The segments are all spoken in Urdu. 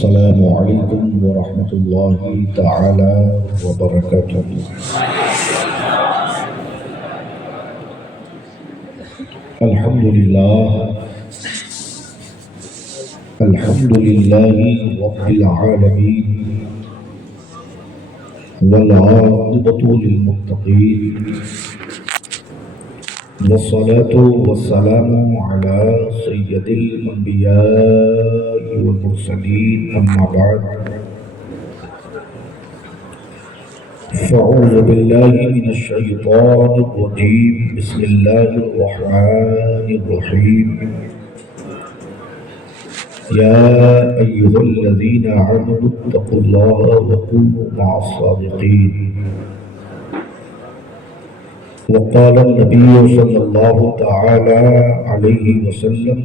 السلام علیکم ورحمۃ اللہ تعالی وبرکاتہ۔ الحمد للہ رب العالمین والعاقبۃ للمتقین والصلاة والسلام على سید الانبیاء والمرسلین اما بعد فاعوذ باللہ من الشیطان الرجیم بسم اللہ الرحمن الرحیم یا ایہا الذین آمنوا اتقوا اللہ وکونوا مع الصادقین۔ وقال النبي صلى الله تعالى عليه وسلم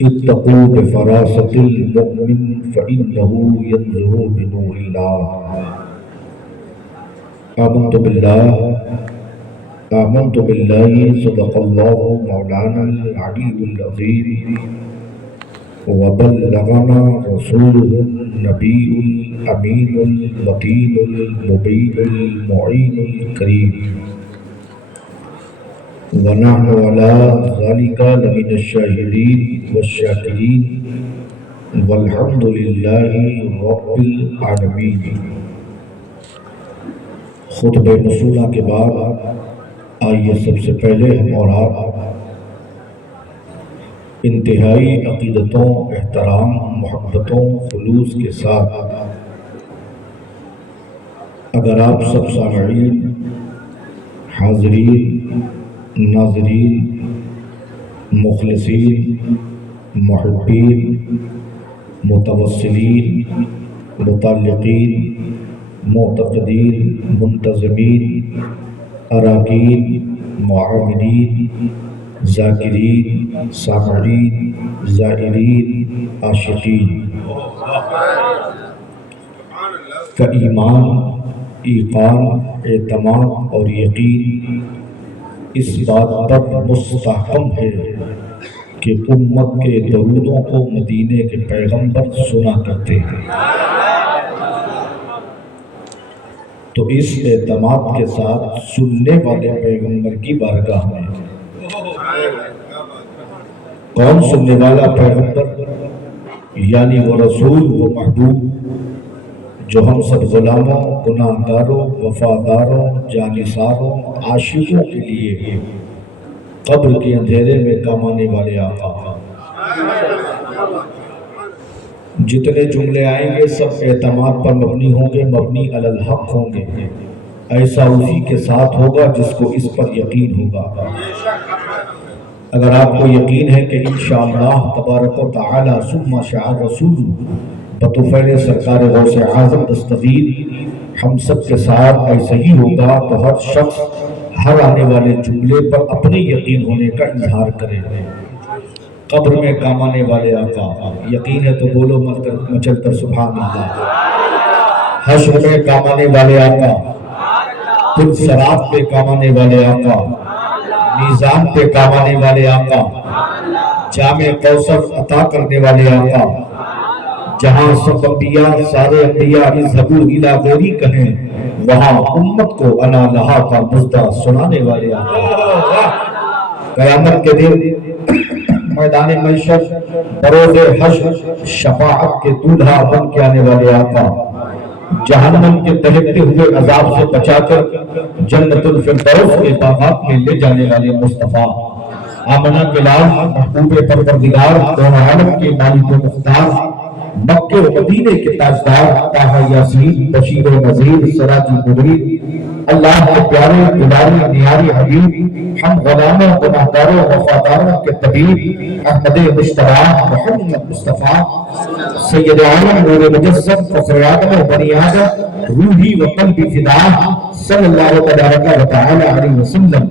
اتقوا بفراسة المؤمن فإنه ينظر بنور الله۔ آمنت بالله صدق الله مولانا العلي العظيم وبلغنا رسوله النبي الأمين المتين المبين المعين الكريم، ونحن على ذلك لمن الشاهدين والشاكرين والحمد لله رب العالمين۔ خطبہ رسولہ کے بعد آئیے سب سے پہلے ہم اور آپ انتہائی عقیدتوں، احترام، محبتوں، خلوص کے ساتھ اگر آپ سب سامعین، حاضرین، ناظرین، مخلصین، محبین، متوسلین، متعلقین، معتقدین، منتظمین، اراکین، معاونین، ذاکرین، سامعین، زائرین، عاشقین کا ایمان، ایقان، اعتماد اور یقین اس بات پر مستحکم ہے کہ امت کے درودوں کو مدینے کے پیغمبر سنا کرتے ہیں، تو اس اعتماد کے ساتھ سننے والے پیغمبر کی بارگاہ میں کون سننے والا پیغمبر؟ یعنی وہ رسول، وہ محبوب جو ہم سب غلاموں، گناہ گاروں، وفاداروں، جانثاروں، عاشقوں کے لیے قبر کے اندھیرے میں کام آنے والے آقا۔ جتنے جملے آئیں گے سب اعتماد پر مبنی ہوں گے، مبنی علی الحق ہوں گے۔ ایسا اسی کے ساتھ ہوگا جس کو اس پر یقین ہوگا۔ اگر آپ کو یقین ہے کہ انشاءاللہ تبارک و تعالی ثم شاء رسول بطفیل سرکار غوث اعظم دستگیر ہم سب کے ساتھ ایسا ہی ہوگا، تو ہر شخص ہر آنے والے جملے پر اپنے یقین ہونے کا اظہار کرے۔ قبر میں کام آنے والے آقا، یقین ہے تو بولو مچل کر سبحان اللہ۔ حشر میں کام آنے والے آقا، پھر صراط پہ کام آنے والے آقا، میزان پہ کام آنے والے آقا، جامع کوثر عطا کرنے والے آقا، جہاں سب انبیاء، سارے انبیاء اذهبوا الی غیری کہیں، وہاں امت کو انا لہا کا مژدہ سنانے والے آقا۔ قیامت کے دن میدان محشر بروز حشر شفاعت کے دولہا بن کے آنے والے آقا، جہنم کے دہکتے ہوئے عذاب سے بچا کر جنت الفردوس کے باغات میں لے جانے والے مصطفیٰ، آمنہ کے لال، محبوب پروردگار، دون عالم کے مالک و مختار، مکہ و مدینے کے تاجدار، طٰہٰ یاسین، بشیر و نذیر، سراج منیر، اللہ کے پیارے دلاری نیاری حبیب، ہم غلاموں، گناہگاروں، وفاداروں کے طبیب، احمد مجتبیٰ محمد مصطفیٰ، سید عالم، نور مجسم، فخر آدم و بنی آدم، روحی و قلبی فدا، صلی اللہ تبارک و تعالی علیہ وسلم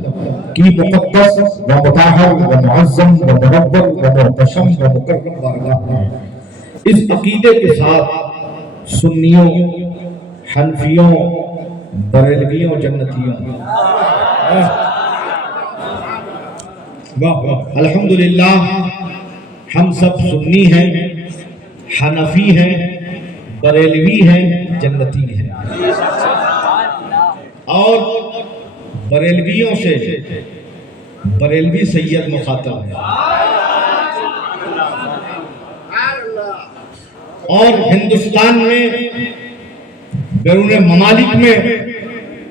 کی مقدس و مطہر و معظم و منور و محتشم و مکرم بارگاہ میں اس عقیدے کے ساتھ سنیوں، حنفیوں، بریلویوں، جنتیوں، الحمدللہ ہم سب سنی ہیں، حنفی ہیں، بریلوی ہیں، جنتی ہیں، اور بریلویوں سے بریلوی سید مخاطب ہے، اور ہندوستان میں بیرون ممالک میں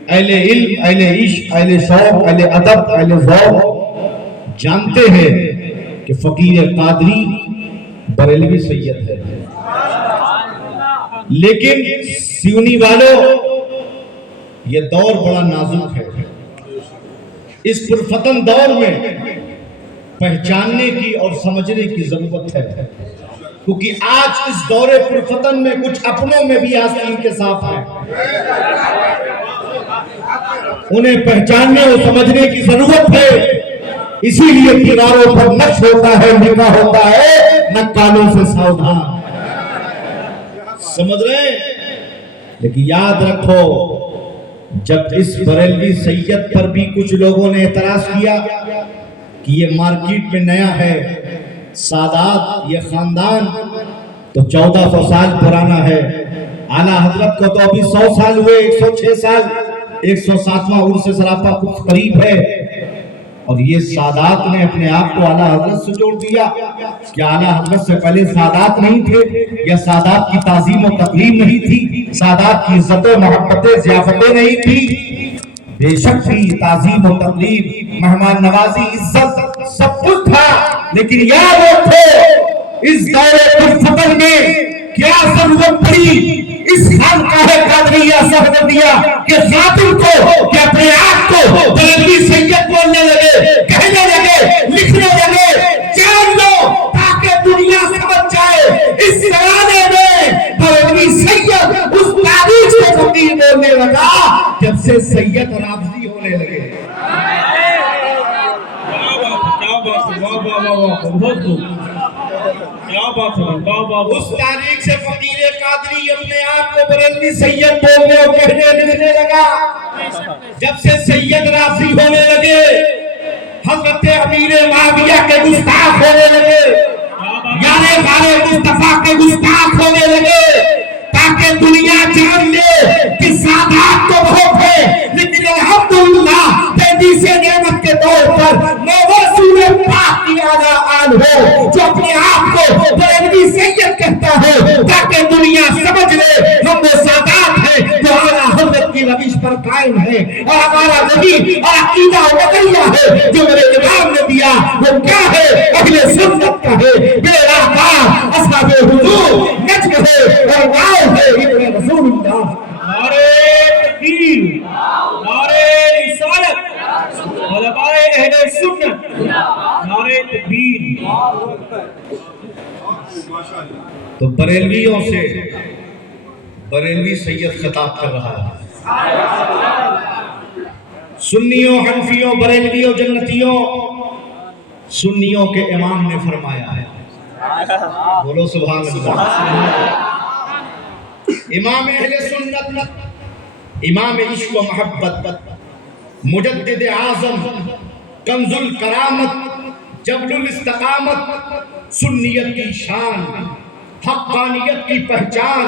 اہل علم، اہل عشق، اہل شوق، اہل ادب، اہل ذوق جانتے ہیں کہ فقیر قادری بریلوی سید ہے، لیکن سیونی والوں یہ دور بڑا نازک ہے، اس پرفتن دور میں پہچاننے کی اور سمجھنے کی ضرورت ہے، کیونکہ آج اس دور پرفتن میں کچھ اپنوں میں بھی آستین کے ساتھ ہیں، انہیں پہچاننے اور سمجھنے کی ضرورت ہے، اسی لیے کناروں پر نقش ہوتا ہے، لکھا ہوتا ہے نکالوں سے ساودھان، سمجھ رہے ہیں؟ لیکن یاد رکھو جب اس بریلوی سید پر بھی کچھ لوگوں نے اعتراض کیا کہ یہ مارکیٹ میں نیا ہے، سادات یہ خاندان تو 1400 سال پرانا ہے، اعلیٰ حضرت کو تو ابھی 100 سال ہوئے، 106 سال، 107واں عرس سراپا کچھ قریب ہے، اور یہ سادات نے اپنے آپ کو اعلیٰ حضرت سے جوڑ دیا، کیا اعلیٰ حضرت سے پہلے سادات نہیں تھے؟ یا سادات کی تعظیم و تکریم نہیں تھی؟ سادات کی عزت و محبتیں ضیافتیں نہیں تھی؟ بے شک تھی، تعظیم و تکریم، مہمان نوازی، عزت سب کچھ تھا، لیکن یاد رکھو اس دور پرفتن میں کیا ضرورت پڑی اس خانقاہ قادریہ صفدریہ کے خاتم کو کہ اپنے آپ کو بریلوی سید بولنے لگے، کہنے لگے، لکھنے لگے، جان لو تاکہ دنیا سمجھ جائے اس زمانے میں بریلوی سید اس تاریخ سے فقیر بولنے لگا جب سے سید رافضی ہونے لگے۔ اس تاریخ سے فقیر قادری اپنے آپ کو بریلوی سید بولنے اور کہنے لکھنے لگا جب سے سید رافضی ہونے لگے، حضرت امیر معاویہ کے گستاخ ہونے لگے، یار غار مصطفیٰ کے گستاخ ہونے لگے، تاکہ دنیا جان لے کہ سادات تو بہت ہے، لیکن الحمدللہ تیزی سے نعمت کے طور پر رسول پاک کی اعلیٰ آل ہو جو اپنے آپ کو بریلوی سید کہتا ہے، تاکہ دنیا سمجھ لے ہم وہ سادات ہیں جو اعلیٰ حضرت کی روش پر قائم ہے، اور ہمارا نبی اور عقیدہ وطنیہ ہے جو میرے امام نے دیا وہ کیا ہے؟ اہل سنت کا ہے، میرا کام اصحاب حضور نجم ہے اور واؤ ہے ابن رسول اللہ۔ نعرہ تکبیر، نعرہ رسالت، علماء اہل سنت، نعرہ تکبیر۔ تو بریلویوں سے بریلوی سید خطاب کر رہا ہے، سنیوں، حنفیوں، بریلویوں، جنتیوں، سنیوں کے امام نے فرمایا ہے، بولو سبحان اللہ، امام اہل سنت، امام عشق و محبت، مجدد اعظم، کنز الکرامت، جبل الاستقامت، سنیت کی شان، حقانیت کی پہچان،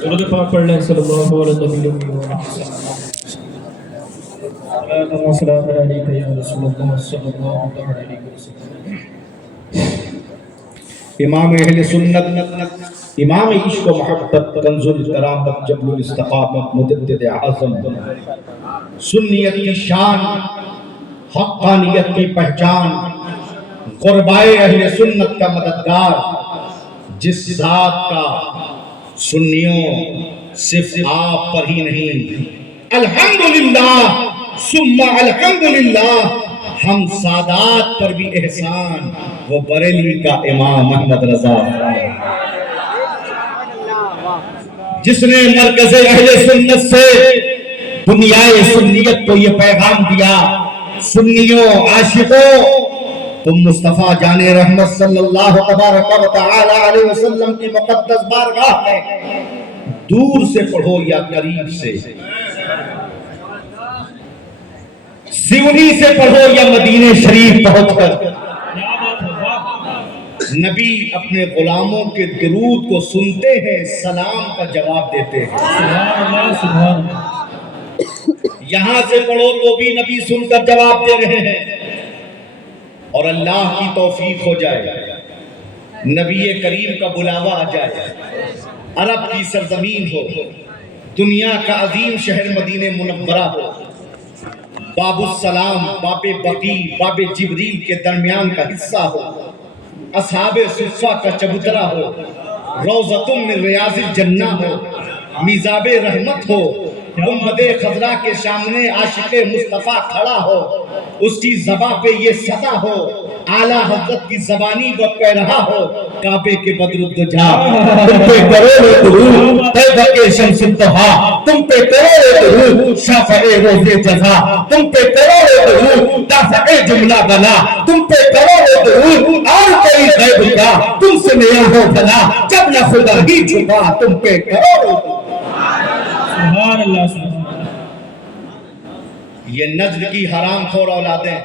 درود پاک پڑھ لیں صلی اللہ علیہ وسلم۔ اللہم صل علیہ یا رسول اللہ صلی اللہ علیہ وسلم۔ امام اہل سنت، امام عشق و محبت، کنز الکرامت، جبل الاستقامت، مجدد اعظم، سنیت کی شان، حقانیت کی پہچان، قربائے اہل سنت کا مددگار، جس ذات کا سنیوں صرف آپ پر ہی نہیں الحمدللہ ثم الحمدللہ ہم سادات پر بھی احسان، وہ بریلی کا امام احمد رضا، جس نے مرکز اہل سنت سے دنیائے سنیت کو یہ پیغام دیا، سنیوں عاشقوں، تم مصطفیٰ جان رحمت صلی اللہ تبارک و تعالی علیہ وسلم کی مقدس بارگاہ میں دور سے پڑھو یا قریب سے، سیونی سے پڑھو یا مدینہ شریف پہنچ کر، نبی اپنے غلاموں کے درود کو سنتے ہیں، سلام کا جواب دیتے ہیں۔ یہاں سے پڑھو تو بھی نبی سن کر جواب دے رہے ہیں، اور اللہ کی توفیق ہو جائے، نبی کریم کا بلاوا آ جائے، عرب کی سرزمین ہو، دنیا کا عظیم شہر مدینہ منورہ ہو، باب السلام، باب بقی، باب جبریل کے درمیان کا حصہ ہو، اصحاب صفہ کا چبوترا ہو، روضۃ من ریاض الجنہ ہو، میزاب رحمت ہو، گنبد خضرا کے سامنے عاشق مصطفیٰ کھڑا ہو، اس کی زباں پہ یہ صدا ہو، اعلیٰ حضرت کی زبانی وہ پہ رہا ہو، کعبے کے بدر الدجا تم پہ کروڑ درود، طیبہ کے شمس الضحا تم پہ کروڑ درود، شافع روز جزا تم پہ کروڑ درود، دافع جملہ بلا تم پہ کروڑ درود، اور کوئی غیب کا تم سے نیا ہو بھلا، جب نہ خدا ہی چھپا تم پہ کروڑ درود۔ سبحان اللہ سبحان اللہ۔ یہ نجد کی حرام خور اولادیں،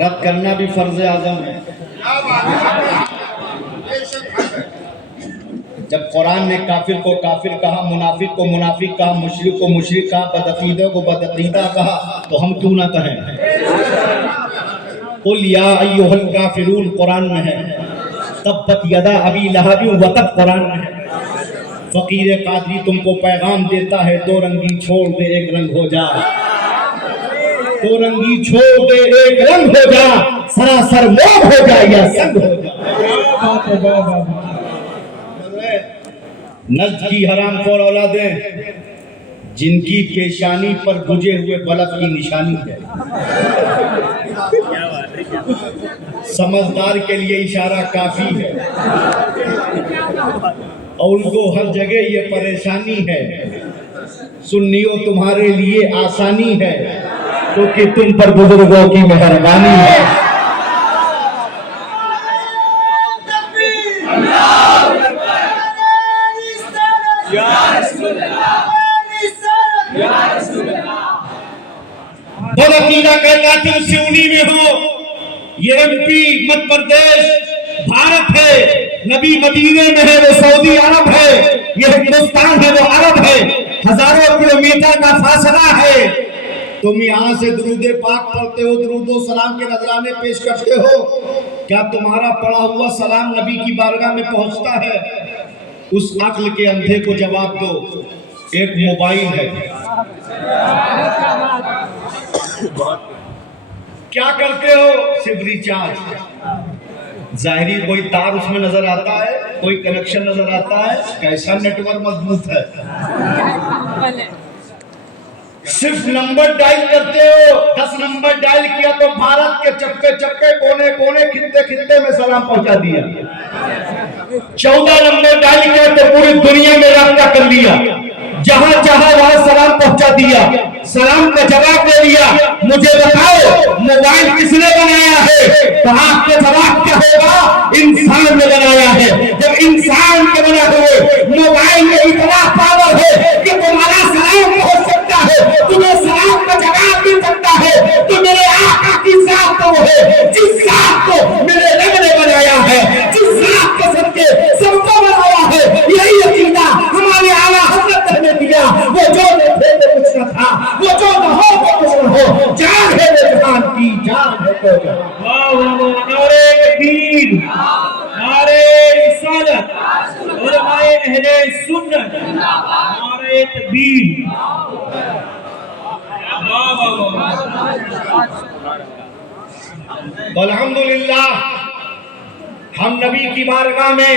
رد کرنا بھی فرض اعظم ہے۔ جب قرآن نے کافر کو کافر کہا، منافق کو منافق کہا، مشرک کو مشرک کہا، بدعقیدہ کو بدعقیدہ کہا، تو ہم کیوں نہ کہیں؟ قل یا ایھا الکافرون قرآن میں ہے، تبت یدا ابی لہب وتب قرآن میں ہے۔ فقیر قادری تم کو پیغام دیتا ہے، دو رنگی چھوڑ دے ایک رنگ ہو جا، دو رنگی چھوڑ دے ایک رنگ ہو جا، سراسر موم ہو جا یا سنگ ہو جا۔ نجد کی حرام خور اولادیں جن کی پیشانی پر بجھے ہوئے بلب کی نشانی ہے، سمجھدار کے لیے اشارہ کافی ہے، اور ان کو ہر جگہ یہ پریشانی ہے، سنیوں تمہارے لیے آسانی ہے، کیونکہ تم پر بزرگوں کی مہربانی ہے۔ بدعقیدہ کہتا تم سیونی میں ہو، یہ ایم پی مدھیہ پردیش بھارت ہے، نبی مدینے میں ہے وہ سعودی عرب ہے، یہ ہندوستان ہے وہ عرب ہے، ہزاروں کلومیٹر کا فاصلہ ہے، تم یہاں سے درود پاک پڑھتے ہو، درود و سلام کے نذرانے پیش کرتے ہو، کیا تمہارا پڑھا ہوا سلام نبی کی بارگاہ میں پہنچتا ہے؟ اس عقل کے اندھے کو جواب دو، ایک موبائل ہے، کیا کرتے ہو؟ صرف ریچارج، ظاہری کوئی تار اس میں نظر آتا ہے، کوئی کنیکشن نظر آتا ہے، کیسا نیٹ ورک مضبوط ہے، صرف نمبر ڈائل کرتے ہو، 10 نمبر ڈائل کیا تو بھارت کے چپے چپے کونے کونے خطے خطے میں سلام پہنچا دیا، 14 نمبر ڈائل کیا تو پوری دنیا میں رابطہ کر لیا، جہاں جہاں وہاں سلام پہنچا دیا، سلام کا جواب دے دیا۔ مجھے بتاؤ موبائل کس نے بنایا ہے؟ تو آپ کا جواب کیا ہوگا؟ انسان نے بنایا ہے۔ جب انسان کے بنا ہوئے موبائل میں اتنا پاور ہے کہ تمہارا سلام پہنچ سکتا ہے، تمہیں سلام کا جواب مل سکتا ہے، تو میرے آقا کی ذات تو وہ ہے جس ذات کو میرے رب نے بنایا ہے، جس ذات کے صدقے سب کو بنایا ہے۔ یہی عقیدہ ہمارے اعلیٰ حضرت نے دیا، وہ جو نہ تھے تو کچھ نہ تھا، وہ جو نہ ہو تو کچھ نہ ہو، جان ہے وہ جہان کی، جان ہے تو جہان۔ واہ واہ واہ، نعرہ تکبیر، نعرہ رسالت، علماء اہل سنت، نعرہ تکبیر، واہ واہ واہ۔ الحمدللہ ہم نبی کی بارگاہ میں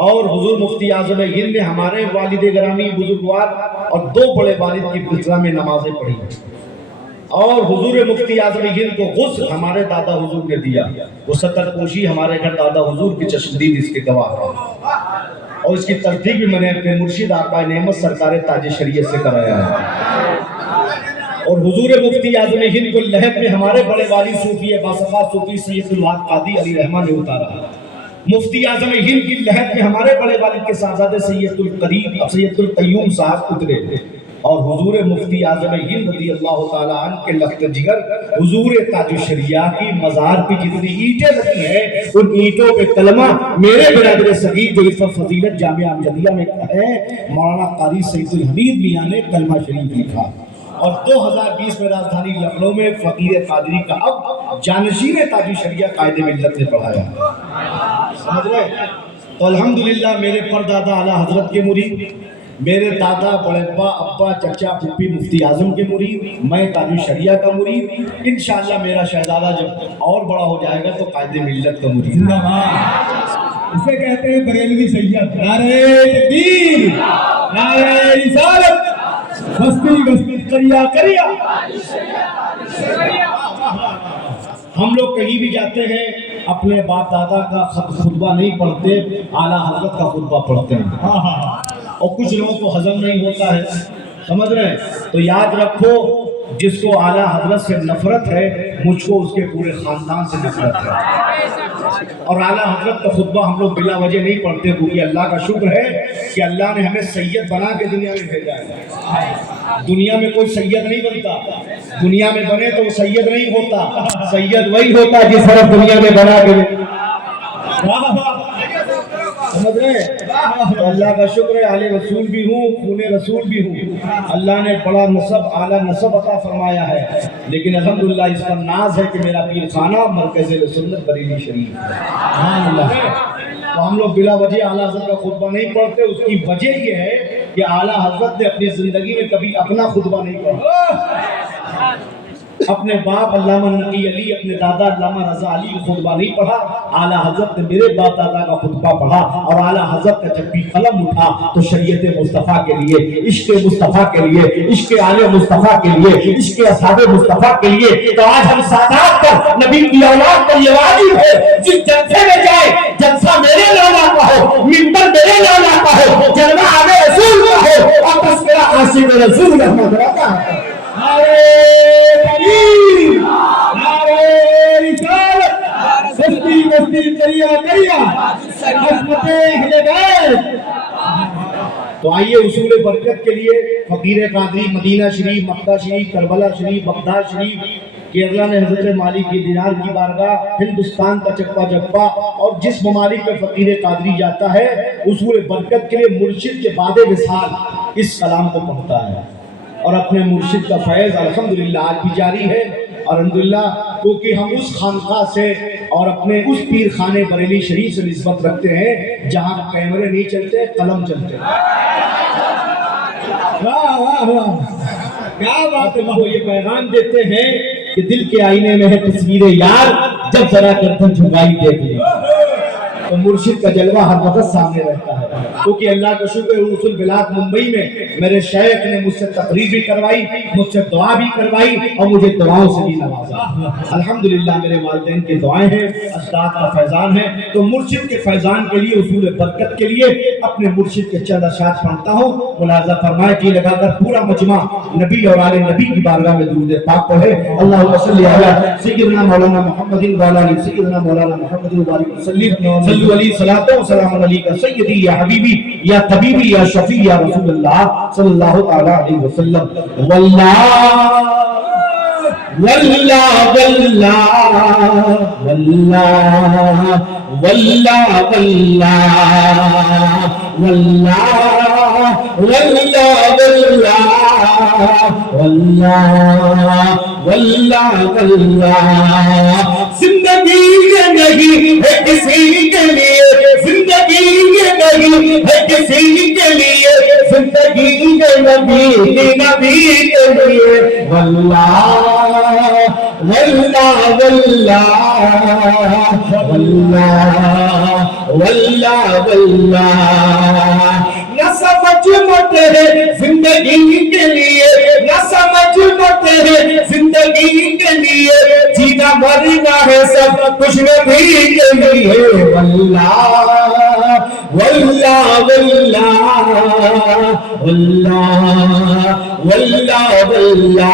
اور حضور مفتی اعظم ہند نے ہمارے والد گرامی بزرگوار اور 2 بڑے والد کی فضا میں نمازیں پڑھی اور حضور مفتی اعظم ہند کو غسل ہمارے دادا حضور نے دیا. وہ ستر پوشی ہمارے گھر دادا حضور کی چشمدید اس کے گواہ ہے اور اس کی تصدیق بھی میں نے اپنے مرشد آقا نعمت سرکار تاج شریعت سے کرایا ہے. اور حضور مفتی اعظم ہند کو لہب میں ہمارے بڑے والد صوفی باصفا صوفی سید الحق قادی علی رحمہ نے اتارا. مفتی اعظم ہند کی لہب میں ہمارے بڑے والد کے صاحبزادے سید القریب سید القیوم صاحب اترے اور حضور مفتی اعظم ہند رضی اللہ تعالیٰ عنہ کے لخت جگر حضور تاج الشریعہ کی مزار پہ جتنی اینٹیں لگی ہیں ان اینٹوں پہ کلمہ میرے برادر صغیر جو اس وقت فضیلت جامعہ امجدیہ میں ہے مولانا قاری سید الحمید میاں نے کلمہ شریف لکھا. اور 2020 میں راجدھانی لکھنؤ میں فقیر قادری کا اب جانشین تاج الشریعہ قائد ملت نے پڑھایا. سمجھ رہے؟ تو الحمدللہ میرے پردادا اعلیٰ حضرت کے مرید، میرے دادا بڑپا ابا چچا پھپھی مفتی اعظم کے مرید، میں تاج الشریعہ کا مرید. انشاءاللہ میرا شہزادہ جب اور بڑا ہو جائے گا تو قائد ملت کا مرید. اسے کہتے ہیں بریلوی سید. نعرہ تکبیر، نعرہ رسالت، بستی بستی کریا کریا. ہم لوگ کہیں بھی جاتے ہیں اپنے باپ دادا کا خطبہ نہیں پڑھتے، اعلیٰ حضرت کا خطبہ پڑھتے ہیں. اور کچھ لوگوں کو ہضم نہیں ہوتا ہے. سمجھ رہے ہیں؟ تو یاد رکھو جس کو اعلیٰ حضرت سے نفرت ہے مجھ کو اس کے پورے خاندان سے نفرت ہے. اور اعلیٰ حضرت کا خطبہ ہم لوگ بلا وجہ نہیں پڑھتے کیونکہ اللہ کا شکر ہے کہ اللہ نے ہمیں سید بنا کے دنیا میں بھیجا ہے. دنیا میں کوئی سید نہیں بنتا، دنیا میں بنے تو وہ سید نہیں ہوتا، سید وہی ہوتا جس طرح دنیا میں بنا کے. سمجھ رہے؟ تو اللہ کا شکر ہے آل رسول بھی ہوں، خون رسول بھی ہوں. اللہ نے بڑا نسب اعلیٰ نسب عطا فرمایا ہے، لیکن الحمدللہ اس پر ناز ہے کہ میرا پیر خانہ مرکز سنت بریلی شریف ہے. تو ہم لوگ بلا وجہ اعلیٰ حضرت کا خطبہ نہیں پڑھتے. اس کی وجہ یہ ہے کہ اعلیٰ حضرت نے اپنی زندگی میں کبھی اپنا خطبہ نہیں پڑھا. اپنے باپ علامہ نقی علی، اپنے دادا علامہ رضا علی کا خطبہ نہیں پڑھا. اعلیٰ حضرت نے میرے باپ دادا کا خطبہ پڑھا اور اعلیٰ حضرت کا جب بھی قلم اٹھا تو شریعت مصطفیٰ کے لیے، عشق مصطفیٰ کے لیے، عشق آل مصطفیٰ کے لیے، عشق اصحاب مصطفیٰ کے لیے. تو آج ہم سادات پر نبی کی اولاد پر یہ واجب ہے جس جلسے میں جائے جلسہ میرے مولا کا ہو، منبر میرے مولا کا ہو، جلوہ آل رسول کا ہو اور تذکرہ عاشق رسول احمد کا ہو. نعرہ تکبیر، نعرہ رسالت، بستی بستی کریا کریا، عظمت اہل بیت. تو آئیے اصول برکت کے لیے فقیر قادری مدینہ شریف، مکہ شریف، کربلا شریف، بغداد شریف، کیرلا میں حضرت مالک کی دینار کی بارگاہ، ہندوستان کا چپا چپا اور جس ممالک میں فقیر قادری جاتا ہے اصول برکت کے لیے مرشد کے بعد وصال اس کلام کو پڑھتا ہے. اور اپنے مرشد کا فیض الحمدللہ آج بھی جاری ہے. اور الحمدللہ کیونکہ ہم اس خانقاہ سے اور اپنے اس پیر خانے بریلی شریف سے نسبت رکھتے ہیں جہاں کیمرے نہیں چلتے، قلم چلتے. واہ واہ واہ، کیا بات ہے. وہ یہ پیغام دیتے ہیں کہ دل کے آئینے میں ہے تصویر یار، جب ذرا گردن جھکائی دیکھ لیں. تو مرشد کا جلوہ ہر وقت سامنے رہتا ہے. کیونکہ اللہ کا شکر ہے رسول بلاد ممبئی میں میرے شیخ نے مجھ سے تقریر بھی کروائی، مجھ سے دعا بھی کروائی اور مجھے دعاؤں سے بھی نوازا. الحمدللہ میرے والدین کی دعائیں ہیں، اساتذہ کا فیضان ہے. تو مرشد کے فیضان کے لیے، اصول برکت کے لیے اپنے مرشد کے چند اشعار پڑھتا ہوں. ملاحظہ فرمائے کہ لگا کر پورا مجمع نبی اور آل نبی کی بارگاہ میں درود پاک پڑھے. اللہم صلی علی سیدنا مولانا محمد وعلی آل سیدنا مولانا محمد وبارک وسلم. صلو علیہ الصلوۃ والسلام علیک سیدی یا حبیبی یا طبیبی یا شفیع یا رسول اللہ صلی اللہ تعالی علیہ وسلم. واللہ واللہ واللہ واللہ واللہ واللہ واللہ واللہ واللہ واللہ. زندگی یہ نہیں ہے کسی کے لیے، زندگی یہ نہیں ہے کسی کے لیے، زندگی یہ نبی کے لیے. واللہ واللہ واللہ واللہ واللہ واللہ نہ سمجھ متے زندگی کے لیے نہ سمجھ متے زندگی کے لیے جینا مرنا ہے سب کچھ نبی کے لیے واللہ واللہ واللہ واللہ واللہ واللہ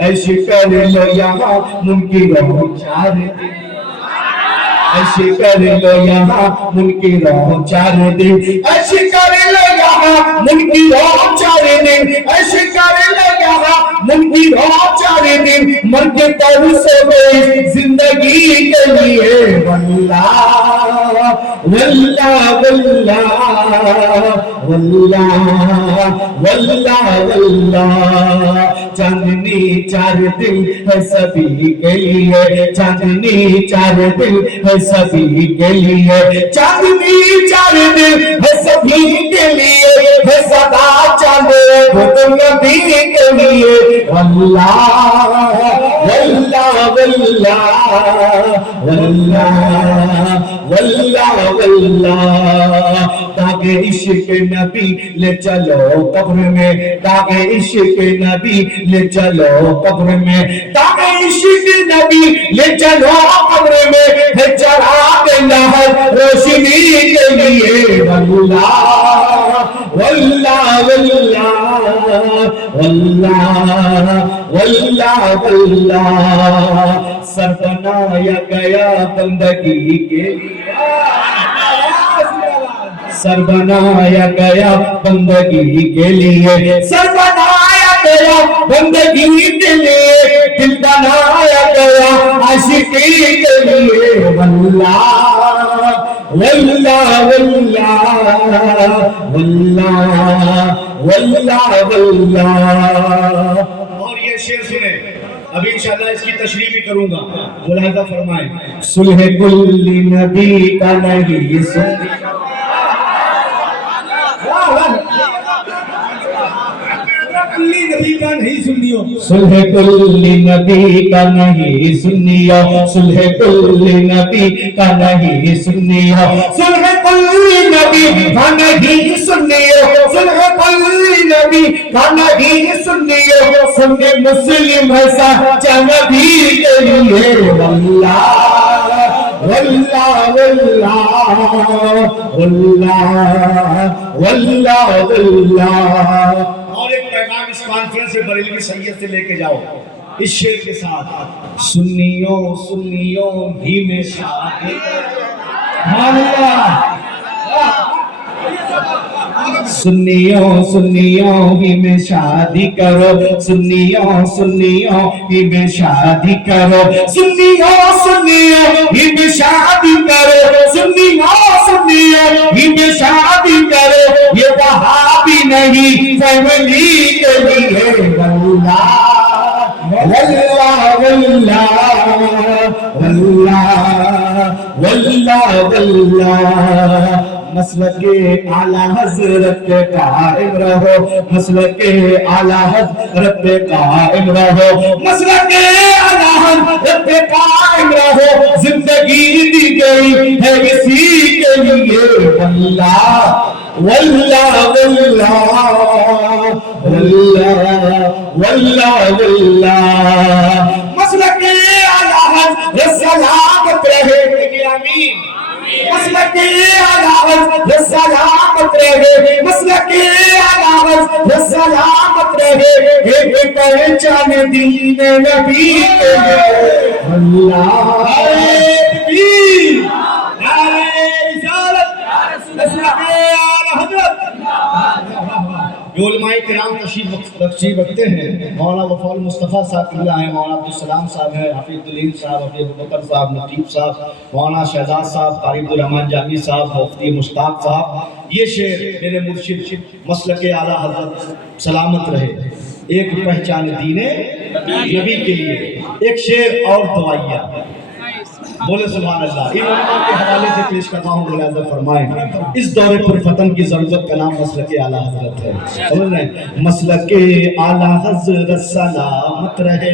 ایسے کر لو یہاں منکروں چار دن ایسے کر لو یہاں منکروں چار دن ایسے کر لو یہاں منکروں چار دن ایسے کر لو یہاں منکروں چار دن مر کے تو سے زندگی کے لیے واللہ واللہ واللہ واللہ واللہ واللہ چاندنی چار دن ہے سبھی کے لیے چاندنی چار دن ہے سبھی کے لیے چاندنی چار دن ہے سبھی کے لیے ہے سدا چاند وہ تو نبی کے لیے واللہ واللہ واللہ واللہ واللہ واللہ داغ عشق نبی لے چلو قبر میں داغ عشق نبی لے چلو قبر میں داغ عشق نبی لے چلو قبر میں ہے چراغ لہر روشنی کے لیے واللہ واللہ واللہ واللہ واللہ واللہ سر بنایا گیا بندگی کے لیے سر بنایا گیا بندگی کے لیے سر بنایا گیا بندگی کے لیے دل بنایا گیا عاشقی کے لیے واللہ واللہ واللہ واللہ واللہ واللہ اور یہ شعر سنیں ابھی انشاءاللہ اس کی تشریح بھی کروں گا ملاحظہ فرمائیں صلح کل نبی کا نہیں سنی نبی کا نہیں سنیو صلح کل نبی کا نہیں سنیو صلح کل نبی کا نہیں سنیو صلح کل نبی کا نہیں سنیو صلح کل نبی کا نہیں سنیو سن مسلم ایسا نبی کے لیے واللہ واللہ واللہ واللہ واللہ واللہ اور ایک پیغام اس کانفرنس سے بریلوی سید سے لے کے جاؤ اس شعر کے ساتھ سنیوں سنیوں ہی میں شادی سنیوں سنیوں ہی میں شادی کرو سنیوں سنیوں ہی میں شادی کرو سنیوں سنیوں ہی میں شادی کرو سنیوں سنیوں ہی میں شادی کرو یہ وہابی نہیں فیملی کے لیے واللہ واللہ واللہ واللہ واللہ واللہ مسلک اعلی حضرت پہ قائم رہو مسلک اعلی حضرت پہ قائم رہو مسلک اعلی حضرت پہ قائم رہو زندگی دی گئی ہے اسی کے لیے واللہ واللہ واللہ واللہ واللہ واللہ مسلک اعلی حضرت سلامت رہے آمین مسلک اعلی حضرت سلامت رہے مسلک اعلی حضرت سلامت رہے ایک پہچان دین نبی کے اللہ تکبیر نعرہ رسالت مسلک اعلی حضرت جو علماء کرام تشریف رکھتے ہیں مولانا وفا المصطفیٰ صاحب قبلہ ہیں مولانا عبدالسلام صاحب ہیں حفیظ الدین صاحب حفیظ ابوبکر صاحب نقیب صاحب مولانا شہزاد صاحب قاری عبدالرحمن جامی صاحب مفتی مشتاق صاحب یہ شعر میرے مرشد مسلک اعلی حضرت سلامت رہے ایک پہچان دین نبی کے لیے ایک شعر اور دعائیہ بولے سبحان اللہ. ان علماء کے حوالے سے پیش کرتا ہوں, ملاحظہ فرمائیں. اس دور پر فتن کی ضرورت کا نام مسلک اعلیٰ حضرت ہے. سمجھ رہے ہیں؟ مسلک اعلیٰ حضرت سلامت رہے,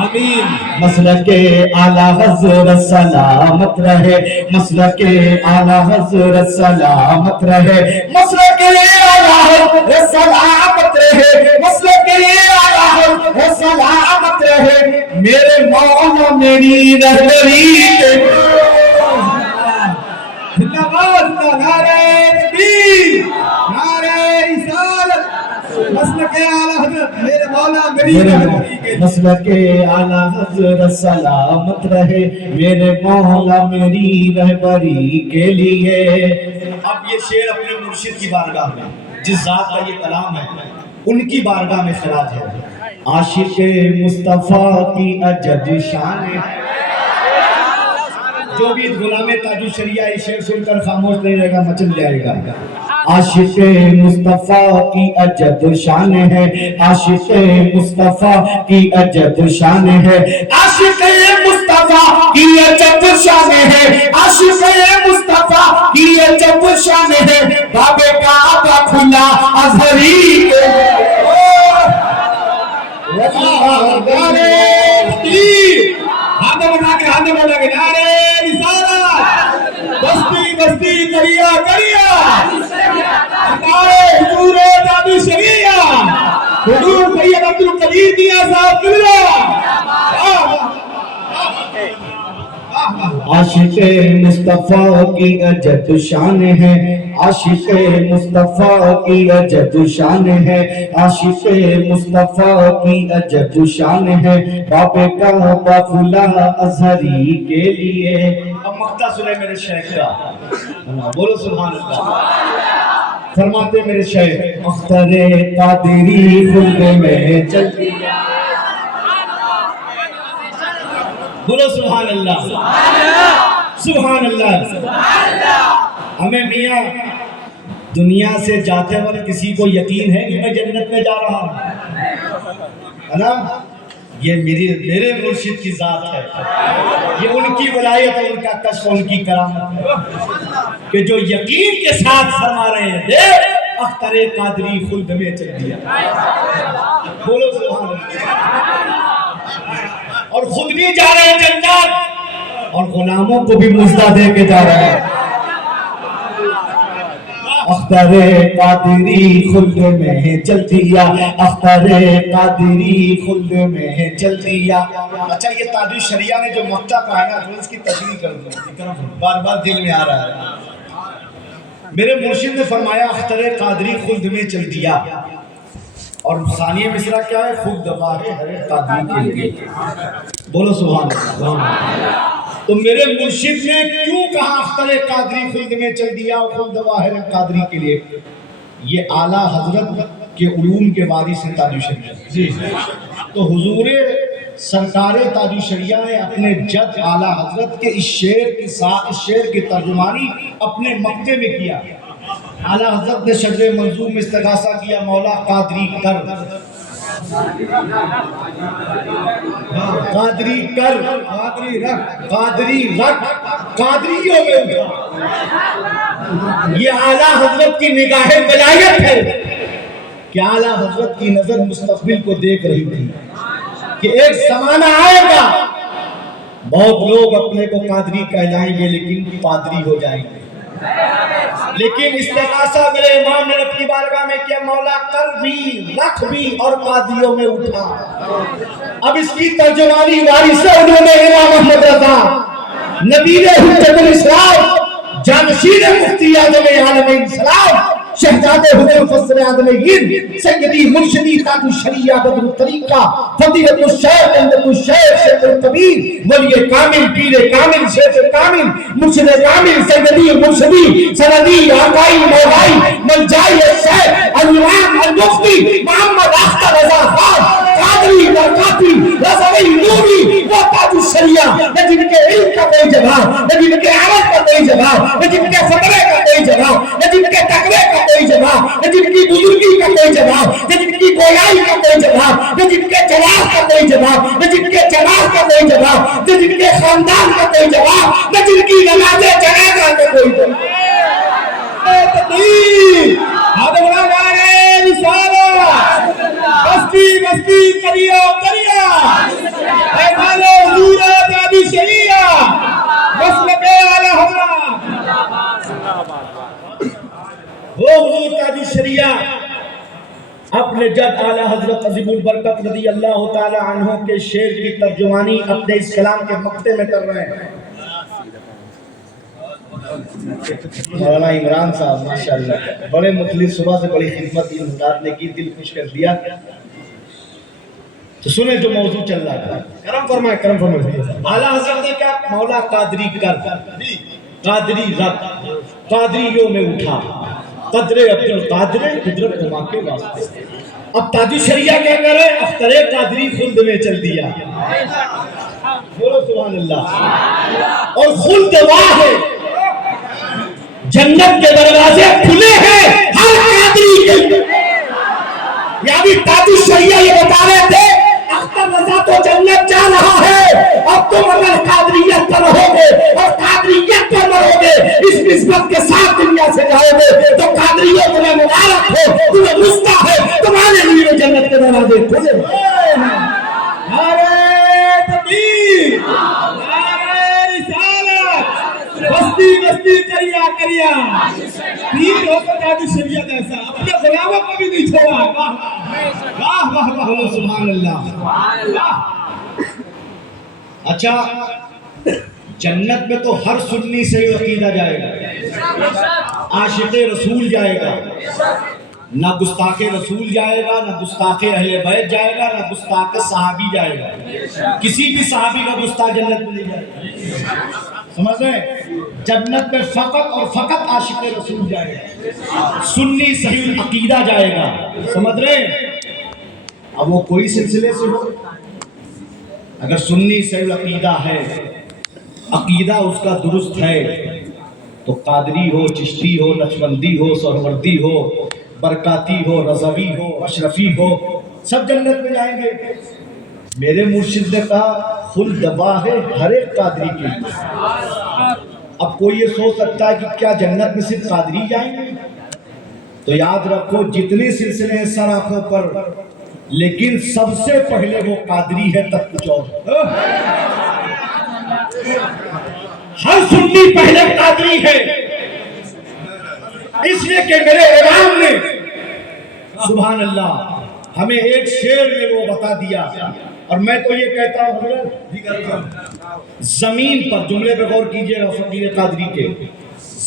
آمین. مسلک اعلیٰ حضرت سلامت رہے, مسلک اعلیٰ حضرت سلامت رہے, مسلک اعلیٰ حضرت سلامت رہے, مسلک اعلیٰ حضرت سلامت رہے. میرے مولا میری رہبری کے نعرہ تکبیر, نعرہ رسالت, مسلک اعلیٰ حضرت میرے مولا میری رہبری کے, مسلک اعلیٰ حضرت سلامت رہے, میرے مولا میری رہبری کے لیے. اب یہ شعر اپنے مرشد کی بارگاہ میں, جس ذات کا یہ کلام ہے, ان کی بارگاہ میں خراج ہے. عاشق مصطفیٰ کی عجب شان ہے. جو بھی غلام تاج الشریعہ یہ شعر سن کر خاموش نہیں رہے گا مچل جائے گا. عاشق مصطفیٰ کی عجب شان ہے, عاشق مصطفیٰ کی عجب شان ہے, عاشق مصطفیٰ کی عجب شان ہے, عاشق مصطفیٰ کی عجب شان ہے. باب کعبہ کھلا ازہری کے ہاتھ بنا کے نعرہ رسالت, بستی بستی کریا کریا, حضور دادی شریعہ, حضور سید عبد القدیر دیا صاحب قبلہ. عاشق مصطفیٰ کی عجب شان ہے, عاشق مصطفیٰ کی عجب شان ہے, عاشق مصطفیٰ کی عجب شان ہے. باب کعبہ کھلا ازہری کے لیے. اب مقطع سنے میرے شیخ کا, بولو سبحان اللہ. فرماتے میرے شیخ, اختر قادری خلد میں چلتی, بولو سبحان اللہ, سبحان اللہ. ہمیں میاں دنیا سے جاتے وقت کسی کو یقین ہے کہ میں جنت میں جا رہا ہوں, ہے نا؟ یہ میرے مرشد کی ذات ہے, یہ ان کی ولایت ہے, ان کا کشف, ان کی کرامت ہے کہ جو یقین کے ساتھ فرما رہے ہیں, دیکھ اختر قادری خلد میں چل دیا. بولو سبحان اللہ. اور خود بھی جا رہے ہیں جنت, اور غلاموں کو بھی مژدہ دے کے جا رہے ہیں. اختر قادری خلد میں چل دیا, اختر قادری خلد میں چل دیا. اچھا, یہ تاج الشریعہ نے جو مقطع کہا ہے نا, تو اس کی تشریح کر دوں, بار بار دل میں آ رہا ہے. میرے مرشد نے فرمایا اختر قادری خلد میں چل دیا, اور ثانیہ مصرع کیا ہے, خود دبا ہے ہر قادری کے لیے. بولو سبحان اللہ. تو میرے مرشد نے کیوں کہا اختر قادری خلد میں چل دیا اور خود دبا ہے قادری کے لیے؟ یہ اعلیٰ حضرت کے علوم کے وارث ہیں تاج الشریعہ. تو حضور سرکار تاج الشریعہ نے اپنے جد اعلیٰ حضرت کے اس شعر کی ترجمانی اپنے مقطع میں کیا. اعلیٰ حضرت نے شجر منظور میں استغاثہ کیا, مولا قادری کر, قادری کر, قادری رکھ, قادری رکھ, قادریوں میں اٹھا. یہ اعلیٰ حضرت کی نگاہ ولایت ہے کہ اعلیٰ حضرت کی نظر مستقبل کو دیکھ رہی تھی کہ ایک زمانہ آئے گا بہت لوگ اپنے کو قادری کہلائیں گے لیکن پادری ہو جائیں گے. لیکن استغاثہ میرے امام نے اپنی بارگاہ میں کیا, مولا کر بھی رکھ بھی اور قادریوں میں اٹھا. اب اس کی ترجمانی وارث ہے انہوں نے امام محمد رضا, نبی حجت الاسلام, جانشین مفتی اعظم عالم اسلام, شہزادے حسین فصل آدمگیر, سیدی مرشدی تاج الشریعہ بدر الطریقہ, فضیلت الشیخ اندر الشیخ شیخ الکبیر, ولی کامل پیر کامل شیخ کامل مرشد کامل, سیدی مرشدی سندی آقائی مولائی ملجائی الشیخ الامام المفتی محمد اختر رضا خان قدری برکاتی رضوی نوری وہ تاج الشریعہ نہ جن کے علم کا کوئی جواب نہ جن کے عمل کا کوئی جواب نہ جن کے فقرے کا کوئی جواب نہ جن کے تقوی کا کوئی جواب نہ جن کی بزرگی کا کوئی جواب نہ جن کی گویائی کا کوئی جواب نہ جن کے جلال کا کوئی جواب نہ جن کے جلال کا کوئی جواب نہ جن کے خاندان کا کوئی جواب نہ جن کی نماز جنازہ کا کوئی جواب بستی بستی کریا کریا ایمانو حضور آزادی شریعہ مسلک اعلی حضرت وہ حضور تاج شریعہ اپنے جد اعلی حضرت عظیم البرکت رضی اللہ تعالی عنہ کے شعر کی ترجمانی اپنے اس کلام کے مقطع میں کر رہے ہیں۔ مولانا عمران صاحب ماشاءاللہ بڑے مخلص، صبح سے بڑی خدمت انہداد نے کی، دل خوش کر دیا۔ تو سنیں جو موضوع چل رہا تھا، کرم فرمائے کرم فرمائے۔ اعلیٰ حضرت نے کیا مولا قادری کر، قادری رب، قادریوں میں اٹھا قدر عبد القادر قدرت ہما کے واسطے۔ اب تاج شریعہ کیا کرے، اختر قادری خلد میں چل دیا۔ بولو سبحان اللہ۔ اور خلد واہ ہے، جنت کے دروازے کھلے ہیں ہر قادری کے۔ یعنی تاج الشریعہ یہ بتا رہے تھے اختر رضا تو جنت جا رہا ہے، اب تم اگر قادریت پر رہو گے اور قادریت پر مرو گے، اس نسبت کے ساتھ دنیا سے جاؤ گے تو قادریوں تمہیں مبارک ہو، تمہیں مستہ ہے، تمہارے لیے جنت کے دروازے کھلے ہیں۔ نعرہ تکبیر، نعرہ رسالت، بستی بستی کریا کریا، پیر ہو کر تاج شریعت ایسا اپنے غلاموں کو بھی نہیں چھوڑا۔ واہ واہ واہ واہ، سبحان اللہ۔ اچھا، جنت میں تو ہر سنی سے عقیدہ جائے گا، عاشق رسول جائے گا، نہ گستاخ رسول جائے گا، نہ گستاخ اہل بیت جائے گا، نہ گستاخ صحابی جائے گا۔ کسی بھی صحابی کا گستاخ جنت میں نہیں جائے گا، سمجھ رہے؟ جنت میں فقط اور فقط عاشق رسول جائے گا، سنی صحیح العقیدہ جائے گا، سمجھ رہے؟ اب وہ کوئی سلسلے سے ہو، اگر سنی صحیح العقیدہ ہے، عقیدہ اس کا درست ہے، تو قادری ہو، چشتی ہو، نقشبندی ہو، سہروردی ہو، برکاتی ہو، رضوی ہو، اشرفی ہو، سب جنت میں جائیں گے۔ میرے مرشد نے کہا خلد واہ ہے ہر ایک قادری کے لیے۔ اب کوئی یہ سوچ سکتا ہے کہ کیا جنت میں صرف قادری جائیں گے؟ تو یاد رکھو جتنے سلسلے ہیں سر آنکھوں پر، لیکن سب سے پہلے وہ قادری ہے، تب کچھ اور۔ ہر سنی پہلے قادری ہے، اس لیے کہ میرے امام نے سبحان اللہ ہمیں ایک شعر میں وہ بتا دیا، اور میں تو یہ کہتا ہوں زمین پر، جملے پہ غور کیجئے گا فقیر قادری کے،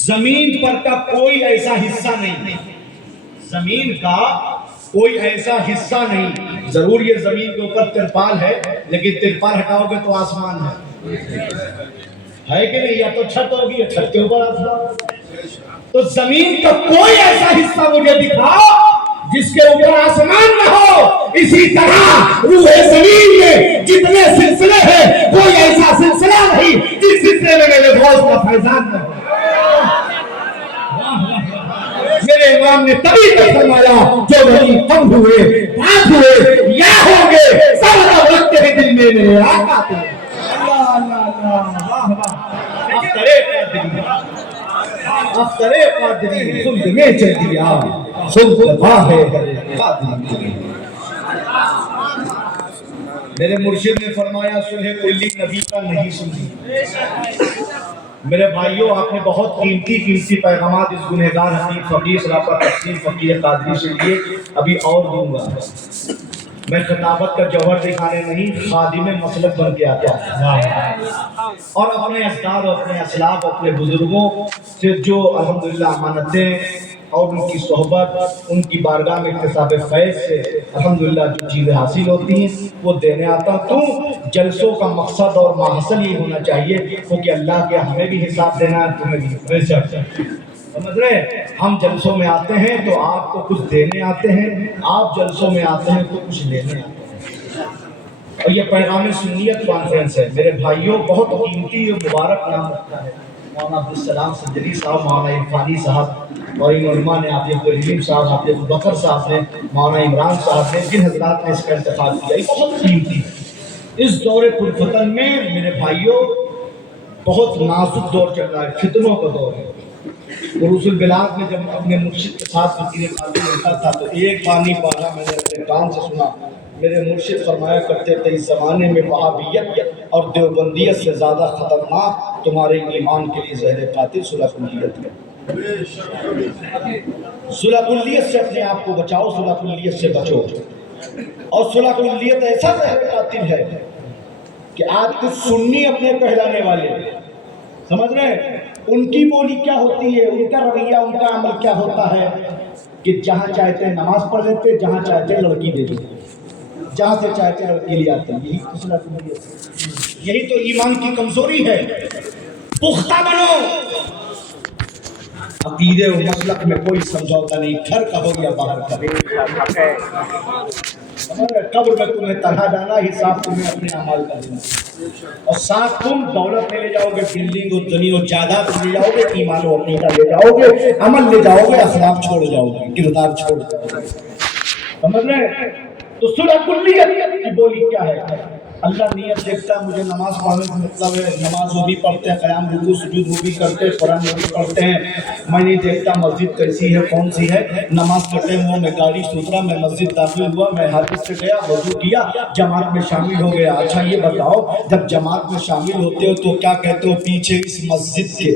زمین پر کا کوئی ایسا حصہ نہیں، زمین کا کوئی ایسا حصہ نہیں، ضرور یہ زمین کے اوپر ترپال ہے، لیکن ترپال ہٹاؤ گے تو آسمان ہے کہ نہیں؟ یا تو چھت ہوگی یا چھت کے اوپر آسمان۔ تو زمین کا کوئی ایسا حصہ مجھے دکھاؤ جس کے اوپر آسمان نہ ہو۔ اسی طرح روح زمین میں جتنے سلسلے ہیں کوئی ایسا سلسلہ نہیں جس سلسلے میں میرے غوث کا فیضان نہ ہو۔ میرے امام نے تبھی تک فرمایا جو ولی کم ہوئے، بات ہوئے یا ہوں گے، سارا وقت ہے دل میں میرے آقا تھے۔ اللہ اللہ اللہ، واہ واہ۔ اختر قادری خلد میں چل دیا، خلد واہ ہے قادری۔ میرے مرشد نے فرمایا صلح کلی نبی کا نہیں سنی۔ میرے بھائیوں، آپ نے بہت قیمتی پیغامات اس گنہگار حبیب فقیر صلی اللہ پر تقسیم فقیر قادری سے لیے، ابھی اور دوں گا۔ میں خطابت کا جوہر دکھانے نہیں، خادم مسلک بن کے آتا ہوں، اور اپنے اصدار اور اپنے اسلاف، اپنے بزرگوں سے جو الحمدللہ امانتیں اور ان کی صحبت، ان کی بارگاہ میں اکتساب فیض سے الحمدللہ جو چیزیں حاصل ہوتی ہیں وہ دینے آتا ہوں۔ جلسوں کا مقصد اور ماحصل یہ ہونا چاہیے کیونکہ اللہ کے ہمیں بھی حساب دینا ہے، تمہیں بھی سمجھ رہے؟ ہم جلسوں میں آتے ہیں تو آپ کو کچھ دینے آتے ہیں، آپ جلسوں میں آتے ہیں تو کچھ لینے آتے ہیں۔ اور یہ پیغام سنیت کانفرنس ہے میرے بھائیوں، بہت قیمتی اور مبارک نام رکھتا ہے مولانا عبدالسلام سنجری صاحب، مولانا عرفانی صاحب اور ان علماء نے، آپ ابراہیم صاحب، آپ ابوبکر صاحب نے، مولانا عمران صاحب نے، جن حضرات نے اس کا انتخاب کیا، یہ بہت قیمتی ہے۔ اس دور پرفتن میں میرے بھائیوں بہت نازک دور چل رہا ہے، فتنوں کا دور ہے۔ عروس البلاد میں جب اپنے مرشد کے ساتھ وزیر قاضی ہوتا تھا تو ایک بانی پڑھا میں نے اپنے کان سے سنا، میرے مرشد فرمایا کرتے تھے اس زمانے میں وہابیت اور دیوبندیت سے زیادہ خطرناک تمہارے ایمان کے لیے زہر قاتل صلح کلیت ہے۔ صلح کلیت سے اپنے آپ کو بچاؤ، صلح کلیت سے بچو۔ اور صلح کلیت ایسا زہر قاتل ہے کہ آج کچھ سنی اپنے کہلانے والے سمجھ رہے ہیں ان کی بولی کیا ہوتی ہے، ان کا رویہ، ان کا عمل کیا ہوتا ہے کہ جہاں چاہتے ہیں نماز پڑھ لیتے، جہاں چاہتے ہیں لڑکی دے دیتے، جہاں سے چاہتے ہیں لڑکی لے آتے ہیں۔ یہی تو ایمان کی کمزوری ہے۔ پختہ بنو، عقیدے و مسلک میں کوئی سمجھوتا نہیں، گھر کا ہو یا باہر کا۔ قبر میں تمہیں تنہا جانا، حساب تمہیں اپنے اعمال کا دینا، اور ساتھ تم دولت میں لے جاؤ گے، بلڈنگ و دنیا و جائیداد لے جاؤ گے، ایمان و عقیدہ لے جاؤ گے، عمل لے جاؤ گے، اخلاق چھوڑ جاؤ گے، کردار چھوڑ جاؤ گے۔ سمجھ رہے ہیں؟ تو صلح کلیت کی بولی کیا ہے؟ اللہ نیت دیکھتا ہے، مجھے نماز پڑھنے سے مطلب ہے، نماز وہ بھی پڑھتے ہیں، قیام رکوع سجود وہ بھی کرتے ہیں، قرآن وہ بھی پڑھتے ہیں، میں نہیں دیکھتا مسجد کیسی ہے، کون سی ہے، نماز کا ٹائم ہوا، میں گاڑی سوترا، میں مسجد داخل ہوا، میں حاجت سے گیا، وضو کیا، جماعت میں شامل ہو گیا۔ اچھا یہ بتاؤ، جب جماعت میں شامل ہوتے ہو تو کیا کہتے ہو پیچھے اس مسجد کے؟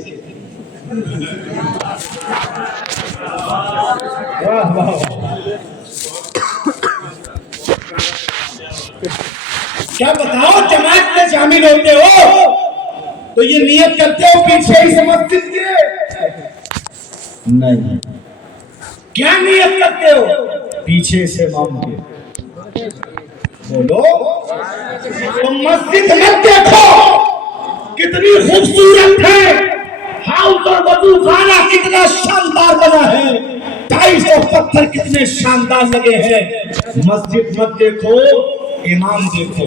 واہ واہ واہ، کیا بتاؤ جماعت میں شامل ہوتے ہو تو یہ نیت کرتے ہو پیچھے اس مسجد کے؟ نہیں، کیا نیت کرتے ہو؟ پیچھے سے امام کے۔ بولو، تم مسجد مت دیکھو کتنی خوبصورت ہے، ہاؤس اور وضو خانہ کتنا شاندار بنا ہے، 250 پتھر کتنے شاندار لگے ہیں، مسجد مت دیکھو، امام دیکھو۔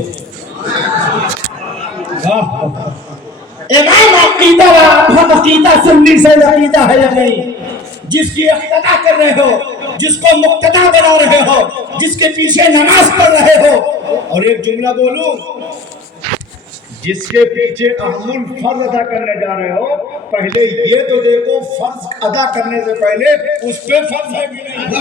امام عقیدہ ہم عقیدہ سنی سے عقیدہ ہے یا نہیں؟ جس کی اقتدا کر رہے ہو، جس کو مقتدا بنا رہے ہو، جس کے پیچھے نماز پڑھ رہے ہو۔ اور ایک جملہ بولوں، جس کے پیچھے اہم الفرض ادا کرنے جا رہے ہو، پہلے یہ تو دیکھو فرض ادا کرنے سے پہلے اس پہ فرض ہے کہ نہیں؟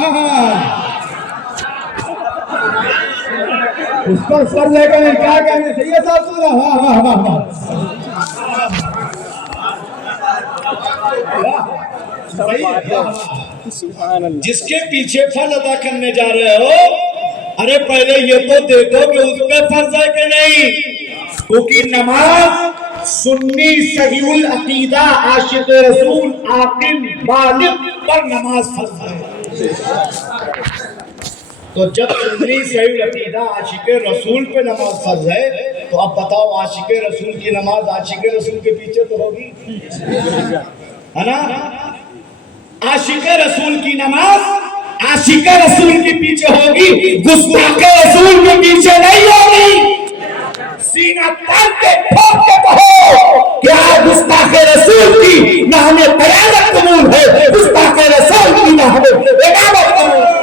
اس پر فرض ہے کہ نہیں؟ کیا کہنے سے یہ صاحب سنا؟ واہ واہ واہ واہ، جس کے پیچھے فرض ادا کرنے جا رہے ہو، ارے پہلے یہ تو دیکھو کہ اس پہ فرض ہے کہ نہیں، کیونکہ نماز سنی صحیح العقیدہ عاشق رسول عاقل بالغ پر نماز فرض ہے۔ تو جب سنی صحیح العقیدہ عاشق رسول پہ نماز فرض ہے تو اب بتاؤ عاشق رسول کی نماز عاشق رسول کے پیچھے تو ہوگی، ہے نا؟ عاشق رسول کی نماز عاشق رسول کے پیچھے ہوگی، گستاخ رسول کے پیچھے نہیں ہوگی۔ سینہ تان کے ٹھوک کے کہو کہ آج گستاخ رسول کی نہ ہمیں قیادت قبول ہے، گستاخ رسول کی نہ ہمیں امامت قبول ہے۔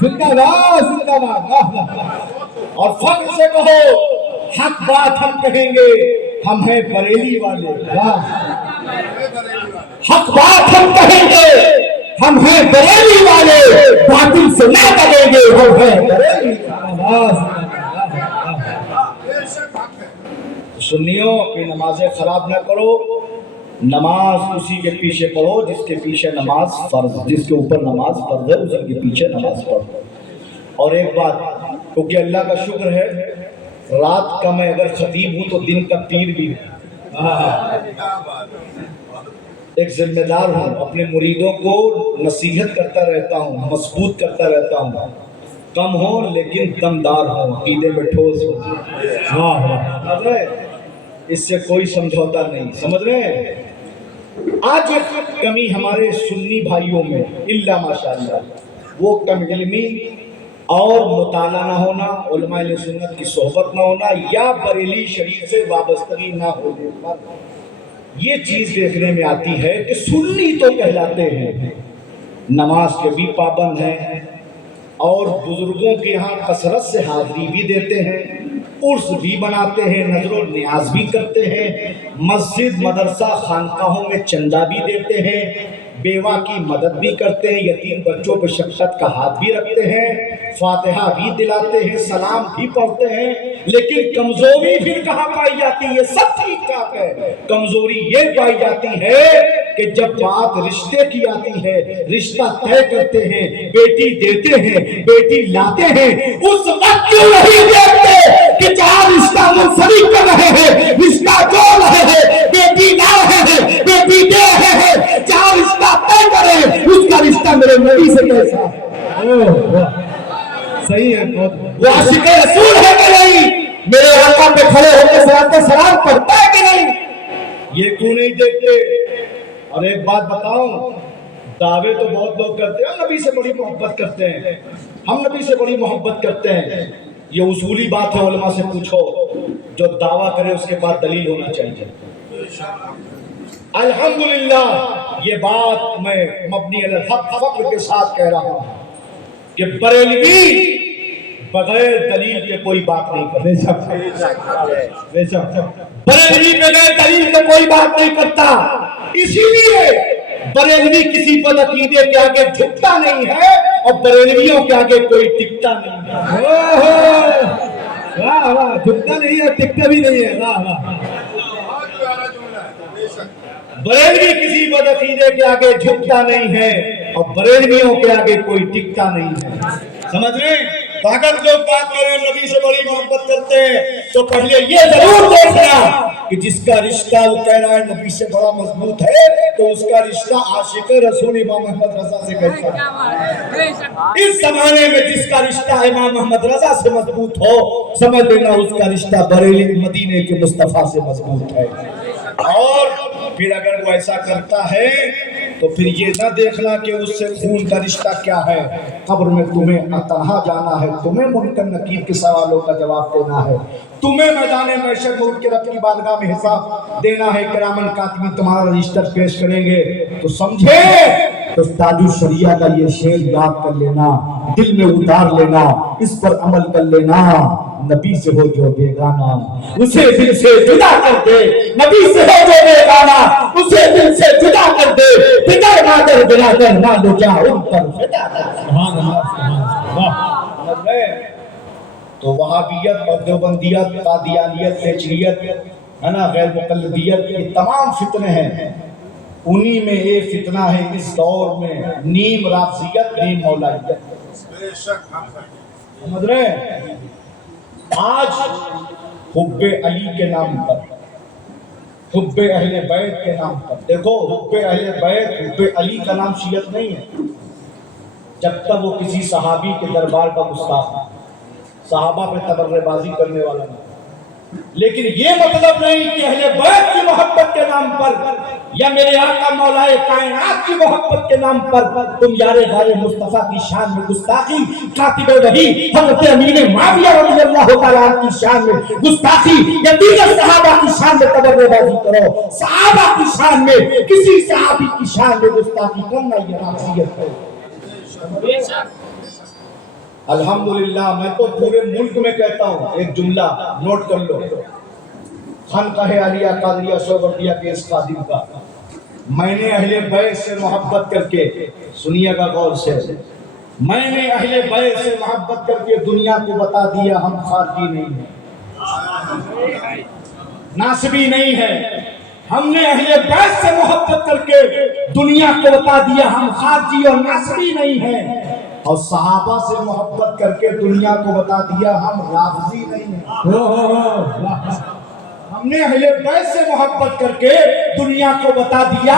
زندہ باد، زندہ باد۔ اور فخر سے کہو، حق بات ہم کہیں گے، ہم ہیں بریلی والے۔ حق بات ہم کہیں گے، ہم ہیں بریلی والے، باطل سے نہ کریں گے، ہم ہیں بریلی والے۔ سنیوں کی نمازیں خراب نہ کرو، نماز اسی کے پیچھے پڑھو جس کے پیچھے نماز فرض، جس کے اوپر نماز فرض ہے اسی کے پیچھے نماز پڑھو۔ اور ایک بات، کیونکہ اللہ کا شکر ہے رات کا میں اگر خطیب ہوں تو دن کا پیر بھی ہوں، ایک ذمہ دار ہوں، اپنے مریدوں کو نصیحت کرتا رہتا ہوں، مضبوط کرتا رہتا ہوں، کم ہو لیکن دمدار ہو، عقیدے میں ٹھوس ہو۔ سمجھ رہے؟ اس سے کوئی سمجھوتا نہیں، سمجھ رہے؟ آج ایک کمی ہمارے سنی بھائیوں میں الا ماشاءاللہ، وہ کم علمی اور مطالعہ نہ ہونا، علماء اہل سنت کی صحبت نہ ہونا، یا بریلی شریف سے وابستگی نہ ہونے پر یہ چیز دیکھنے میں آتی ہے کہ سنی تو کہلاتے ہیں، نماز کے بھی پابند ہیں اور بزرگوں کے یہاں کثرت سے حاضری بھی دیتے ہیں، عرس بھی بناتے ہیں، نذر و نیاز بھی کرتے ہیں، مسجد مدرسہ خانقاہوں میں چندہ بھی دیتے ہیں، بیوہ کی مدد بھی کرتے ہیں، یتیم بچوں پہ شفقت کا ہاتھ بھی رکھتے ہیں، فاتحہ بھی دلاتے ہیں، سلام بھی پڑھتے ہیں، لیکن کمزوری پھر کہاں پائی جاتی ہے؟ سب ٹھیک ٹھاک ہے، کمزوری یہ پائی جاتی ہے کہ جب بات رشتے کی آتی ہے، رشتہ طے کرتے ہیں، بیٹی دیتے ہیں، بیٹی لاتے ہیں، اس وقت کیوں نہیں دیکھتے کہ جہاں رشتہ منسلک کر رہے ہیں، رشتہ جوڑ رہے ہیں، بیٹی لا رہے ہیں، بیٹی دے رہے ہیں، جہاں رشتہ طے کرے اس کا رشتہ میرے نبی سے کیسا ہے؟ صحیح ہے، بہت وہ عاشق رسول ہے کہ نہیں؟ میرے آقا پہ کھڑے ہو کے صلاۃ و سلام پڑھتا ہے کہ نہیں؟ یہ کیوں نہیں دیکھتے؟ اور ایک بات بتاؤں، دعوے تو بہت لوگ کرتے ہیں، ہم نبی سے بڑی محبت کرتے ہیں، ہم نبی سے بڑی محبت کرتے ہیں، یہ اصولی بات ہے، علماء سے پوچھو، جو دعویٰ کرے اس کے بعد دلیل ہونا چاہیے۔ الحمدللہ یہ بات میں مبنی علی الحق فخر کے ساتھ کہہ رہا ہوں کہ بریلوی بغیر دلیل کے کوئی بات نہیں کرتا، بریلوی بغیر دلیل کے کوئی بات نہیں کرتا، اسی لیے بریلوی کسی بد عقیدے کے آگے جھکتا نہیں ہے اور بریلویوں کے آگے کوئی ٹکتا نہیں ہے۔ واہ واہ، جھکتا نہیں ہے، ٹکتا بھی نہیں ہے، واہ واہ۔ بریلوی کسی بد عقیدے کے آگے جھکتا نہیں ہے اور بریلویوں کے آگے کوئی ٹکتا نہیں ہے، سمجھ رہے ہیں؟ تو اگر لوگ بات کریں نبی سے بڑی محبت کرتے ہیں تو پہلے یہ ضرور دیکھنا کہ جس کا رشتہ وہ کہہ رہا ہے نبی سے بڑا مضبوط ہے تو اس کا رشتہ عاشق رسول امام محمد رضا سے کیسا ہے؟ اس زمانے میں جس کا رشتہ امام محمد رضا سے مضبوط ہو، سمجھ لینا اس کا رشتہ بریلی مدینے کے مصطفیٰ سے مضبوط ہے۔ اور پھر اگر وہ ایسا کرتا ہے تو پھر یہ نہ دیکھنا کہ اس سے خون کا رشتہ کیا ہے، قبر میں تمہیں تنہا جانا ہے، تمہیں منکر نکیر کے سوالوں کا جواب دینا ہے، تمہیں میدان محشر میں اٹھ کے رب کی بارگاہ میں حساب دینا ہے، کرامن کاتبین تمہارا رجسٹر پیش کریں گے، تو سمجھے تو تاج الشریعہ کا یہ شعر یاد کر لینا، دل میں اتار لینا، اس پر عمل کر لینا، نبی سے ہو جو بیگانہ اسے دل سے جدا کر دے، نبی سے ہو جو بیگانہ اسے دل سے جدا کر دے، فکر نادر برادر نہ لو جا ان پر فدا کر۔ سبحان اللہ، سبحان اللہ۔ تو وہابیت اور دیوبندیت، قادیانیت، نیچریت ہے نا، غیر مقلدیت، یہ تمام فتنے ہیں، انہی میں ایک فتنہ ہے اس دور میں، نیم رافضیت، نیم مولائیت۔ سمجھ رہے ہیں؟ آج حب علی کے نام پر، حب اہل بیت کے نام پر، دیکھو حب اہل بیت، حب علی کا نام شیعت نہیں ہے جب تک وہ کسی صحابی کے دربار کا گستاخ، صحابہ پہ تبرہ بازی کرنے والا نہیں، لیکن یہ مطلب نہیں کہ اہل بیت کی محبت کے نام پر یا میرے آقا مولا کائنات کی محبت کے نام پر تم یار غار مصطفیٰ کی شان میں گستاخی، کاتب وحی حضرت امین معاویہ رضی اللہ تعالیٰ عنہ کی شان میں گستاخی یا دیگر صحابہ کی شان میں تبرہ بازی کرو۔ صحابہ کی شان میں کسی صحابی کی شان میں گستاخی کرنا یہ رافضیت ہے۔ الحمدللہ میں تو پورے ملک میں کہتا ہوں، ایک جملہ نوٹ کر لو، خانقاہ عالیہ قادریہ سہروردیہ کے اس خادم کا، میں نے اہل بیت سے محبت کر کے، سنیے گا غور سے، میں نے اہل بیت سے محبت کر کے دنیا کو بتا دیا ہم خارجی نہیں ہیں، ناصبی نہیں ہے، ہم نے اہل بیت سے محبت کر کے دنیا کو بتا دیا ہم خارجی اور ناصبی نہیں ہیں، اور صحابہ سے محبت کر کے دنیا کو بتا دیا ہم رافضی نہیں ہیں۔ ہم نے اہل بیت سے محبت کر کے دنیا کو بتا دیا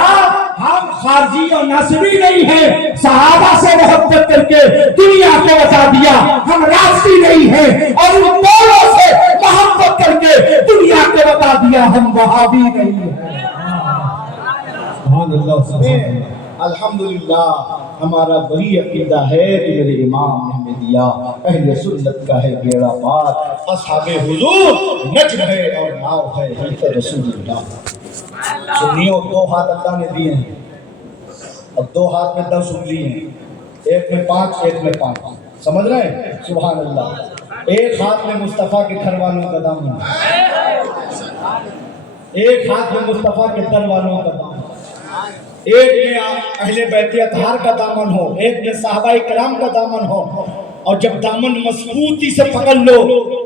ہم خارجی اور ناصبی نہیں ہیں، صحابہ سے محبت کر کے دنیا کو بتا دیا ہم رافضی نہیں ہیں، اور ان دونوں سے محبت کر کے دنیا کو بتا دیا ہم وہابی نہیں ہیں۔ سبحان اللہ، سبحان اللہ۔ الحمدللہ ہمارا وہی عقیدہ ہے کہ میرے امام نے ہمیں دیا، اہل سنت کا ہے بیڑا پار، اصحاب حضور نجم ہے اور ناؤ ہے حلف رسول اللہ۔ سنیوں دو ہاتھ اللہ نے دیے ہیں، اب دو ہاتھ میں 10 انگلی ہیں، ایک میں 5 ایک میں 5، سمجھ رہے ہیں؟ سبحان اللہ۔ ایک ہاتھ میں مصطفیٰ کے گھر والوں کا دامن، ایک ہاتھ میں مصطفیٰ کے گھر والوں کا دامن، ایک میں اہل بیت اطہار کا دامن ہو، ایک میں صحابہ کرام کا دامن ہو، اور جب دامن مضبوطی سے پکڑ لو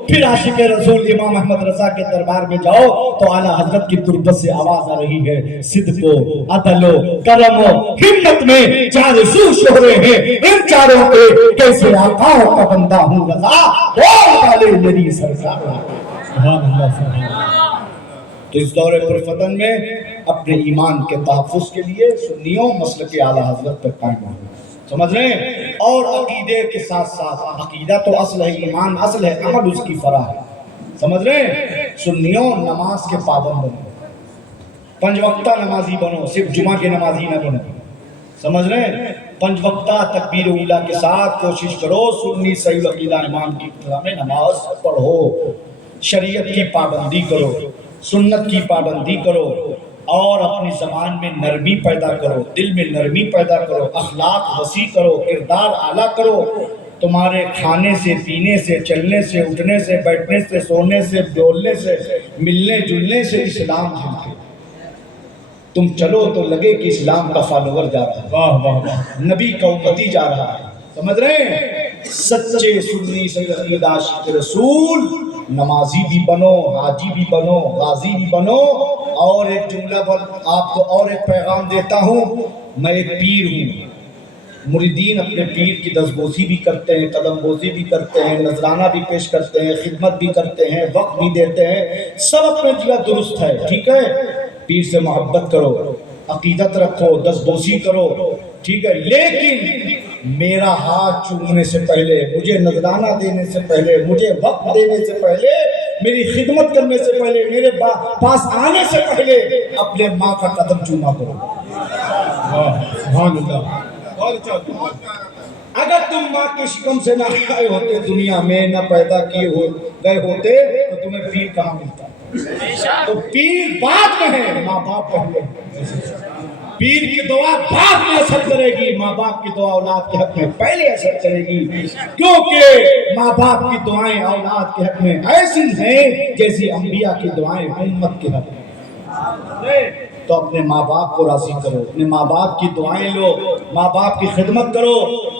پھر عاشق رسول امام احمد رضا کے دربار میں جاؤ تو اعلیٰ حضرت کی تربت سے آواز آ رہی ہے، صدق و عدل و کرم و ہمت میں چار سو شہرے ہیں، ان چاروں کے کیسے آقا کا بندہ ہوں رضا، بول ڈالے میری سرکار۔ سبحان اللہ سبحان اللہ۔ تو اس دور پرفتن میں اپنے ایمان کے تحفظ کے لیے سنیوں مسلک اعلیٰ حضرت پر قائم ہوں، سمجھ رہے ہیں؟ اور عقیدے کے ساتھ ساتھ، عقیدہ تو اصل ہے، ایمان اصل ہے، عمل اس کی فرع ہے، سمجھ رہے ہیں؟ سنیوں نماز کے پابند بنو، 5 وقتہ نمازی بنو، صرف جمعہ کے نمازی نہ بنو، سمجھ رہے ہیں؟ 5 وقتہ تکبیر اولیٰ کے ساتھ کوشش کرو سنی صحیح العقیدہ امام کی اقتداء میں نماز پڑھو، شریعت کی پابندی کرو، سنت کی پابندی کرو، اور اپنی زبان میں نرمی پیدا کرو، دل میں نرمی پیدا کرو، اخلاق وسیع کرو، کردار اعلیٰ کرو۔ تمہارے کھانے سے، پینے سے، چلنے سے، اٹھنے سے، بیٹھنے سے، سونے سے، بولنے سے، ملنے جلنے سے اسلام جھلکے۔ تم چلو تو لگے کہ اسلام کا فالوور جا رہا ہے، واہ واہ واہ، نبی کا امتی جا رہا ہے، سمجھ رہے ہیں؟ سچے سنی صحیح عقیدہ عاشق رسول نمازی بھی بنو، حاجی بھی بنو، غازی بھی بنو۔ اور ایک جملہ آپ کو اور ایک پیغام دیتا ہوں، میں ایک پیر ہوں، مریدین اپنے پیر کی دستبوسی بھی کرتے ہیں، قدم بوسی بھی کرتے ہیں، نذرانہ بھی پیش کرتے ہیں، خدمت بھی کرتے ہیں، وقت بھی دیتے ہیں، سب اپنے جگہ درست ہے، ٹھیک ہے؟ پیر سے محبت کرو، عقیدت رکھو، دستبوسی کرو، ٹھیک ہے، لیکن میرا ہاتھ چومنے سے پہلے، مجھے نذرانہ دینے سے پہلے، مجھے وقت دینے سے پہلے، میری خدمت کرنے سے پہلے، میرے پاس آنے سے پہلے اپنے ماں کا قدم چوما کرو۔ سبحان اللہ۔ اگر تم ماں کے شکم سے نہ آئے ہوتے، دنیا میں نہ پیدا کیے گئے ہوتے تو تمہیں پیر کہاں ملتا؟ تو پیر بعد میں ہے، ماں باپ پہلے۔ پیر کی دعا بعد میں اثر کرے گی، ماں باپ کی دعا اولاد کے حق میں پہلے اثر کرے گی، کیونکہ ماں باپ کی دعائیں اولاد کے حق میں ایسی ہیں جیسی انبیاء کی دعائیں امت کے حق میں۔ تو اپنے ماں باپ کو راضی کرو، اپنے ماں باپ کی دعائیں لو، ماں باپ کی خدمت کرو۔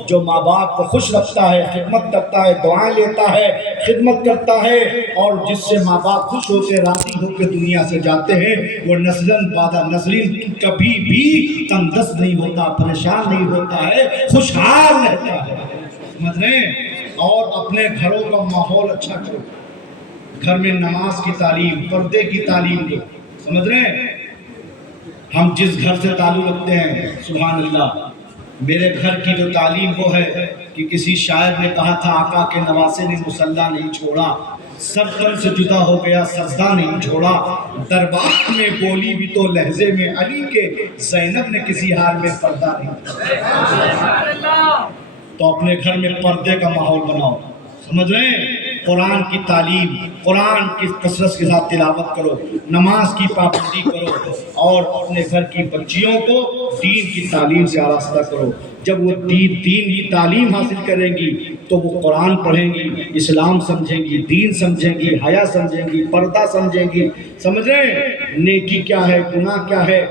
جو ماں باپ کو خوش رکھتا ہے، خدمت کرتا ہے، دعائیں لیتا ہے، خدمت کرتا ہے، اور جس سے ماں باپ خوش ہو کے راضی ہو کے دنیا سے جاتے ہیں، وہ نسلاً بعد نسلیں کبھی بھی تنگ دست نہیں ہوتا، پریشان نہیں ہوتا ہے، خوشحال رہتا ہے، سمجھ رہے ہیں؟ اور اپنے گھروں کا ماحول اچھا کرو، گھر میں نماز کی تعلیم، پردے کی تعلیم دو، سمجھ رہے ہیں؟ ہم جس گھر سے تعلق رکھتے ہیں، سبحان اللہ، میرے گھر کی جو تعلیم وہ ہے کہ کسی شاعر نے کہا تھا، آقا کے نواسے نے مصلی نہیں چھوڑا، سب تن سے جدا ہو گیا، سجدہ نہیں چھوڑا، دربار میں بولی بھی تو لہجے میں علی کے، زینب نے کسی حال میں پردہ نہیں چھوڑا۔ تو اپنے گھر میں پردے کا ماحول بناؤ، سمجھ رہے ہیں؟ قرآن کی تعلیم، قرآن کی کثرت کے ساتھ تلاوت کرو، نماز کی پابندی کرو، اور اپنے گھر کی بچیوں کو دین کی تعلیم سے آراستہ کرو۔ جب وہ دین کی تعلیم حاصل کریں گی تو وہ قرآن پڑھیں گی، اسلام سمجھیں گی، دین سمجھیں گی، حیا سمجھیں گی، پردہ سمجھیں گی، سمجھ رہے ہیں؟ نیکی کیا ہے، گناہ کیا ہے،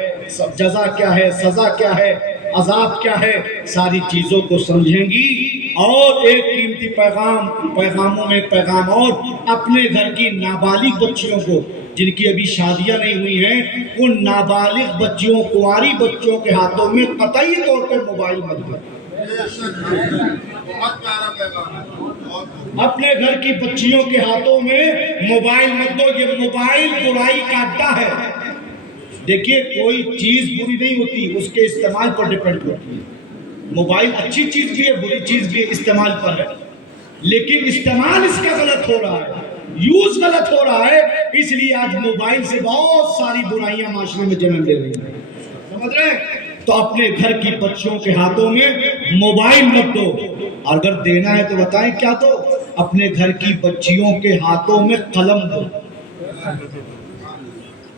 جزا کیا ہے، سزا کیا ہے، عذاب کیا ہے، ساری چیزوں کو سمجھیں گی۔ اور ایک قیمتی پیغاموں میں پیغام، اور اپنے گھر کی نابالغ بچیوں کو، جن کی ابھی شادیاں نہیں ہوئی ہیں، ان نابالغ بچیوں، کنواری بچوں کے ہاتھوں میں قطعی طور پہ موبائل مت دو۔ اپنے گھر کی بچیوں کے ہاتھوں میں موبائل مت دو، یہ موبائل برائی کا اڈا ہے۔ دیکھیے، کوئی چیز بری نہیں ہوتی، اس کے استعمال پر ڈیپینڈ کرتی ہے۔ موبائل اچھی چیز بھی ہے، بری چیز بھی ہے، استعمال پر ہے، لیکن استعمال اس کا غلط ہو رہا ہے، یوز غلط ہو رہا ہے، اس لیے آج موبائل سے بہت ساری برائیاں معاشرے میں جنم لے رہی ہیں، سمجھ رہے ہیں؟ تو تو اپنے گھر کی بچیوں کے ہاتھوں میں موبائل مت دو، اگر دینا ہے تو بتائیں کیا دو؟ اپنے گھر کی بچیوں کے ہاتھوں میں قلم دو،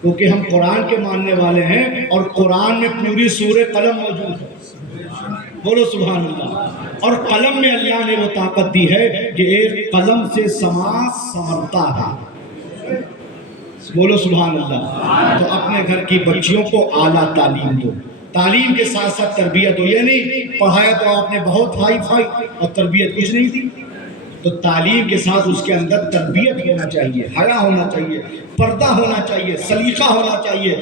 کیونکہ ہم قرآن کے ماننے والے ہیں اور قرآن میں پوری سورہ قلم موجود ہے، بولو سبحان اللہ۔ اور قلم میں اللہ نے وہ طاقت دی ہے کہ ایک قلم سے سماج سنورتا ہے، بولو سبحان اللہ۔ تو اپنے گھر کی بچیوں کو اعلیٰ تعلیم دو، تعلیم کے ساتھ ساتھ تربیت ہو، یہ نہیں پڑھایا تو آپ نے بہت ہائی فائی اور تربیت کچھ نہیں تھی، تو تعلیم کے ساتھ اس کے اندر تربیت ہونا چاہیے، حیا ہونا چاہیے، پردہ ہونا چاہیے، سلیقہ ہونا چاہیے،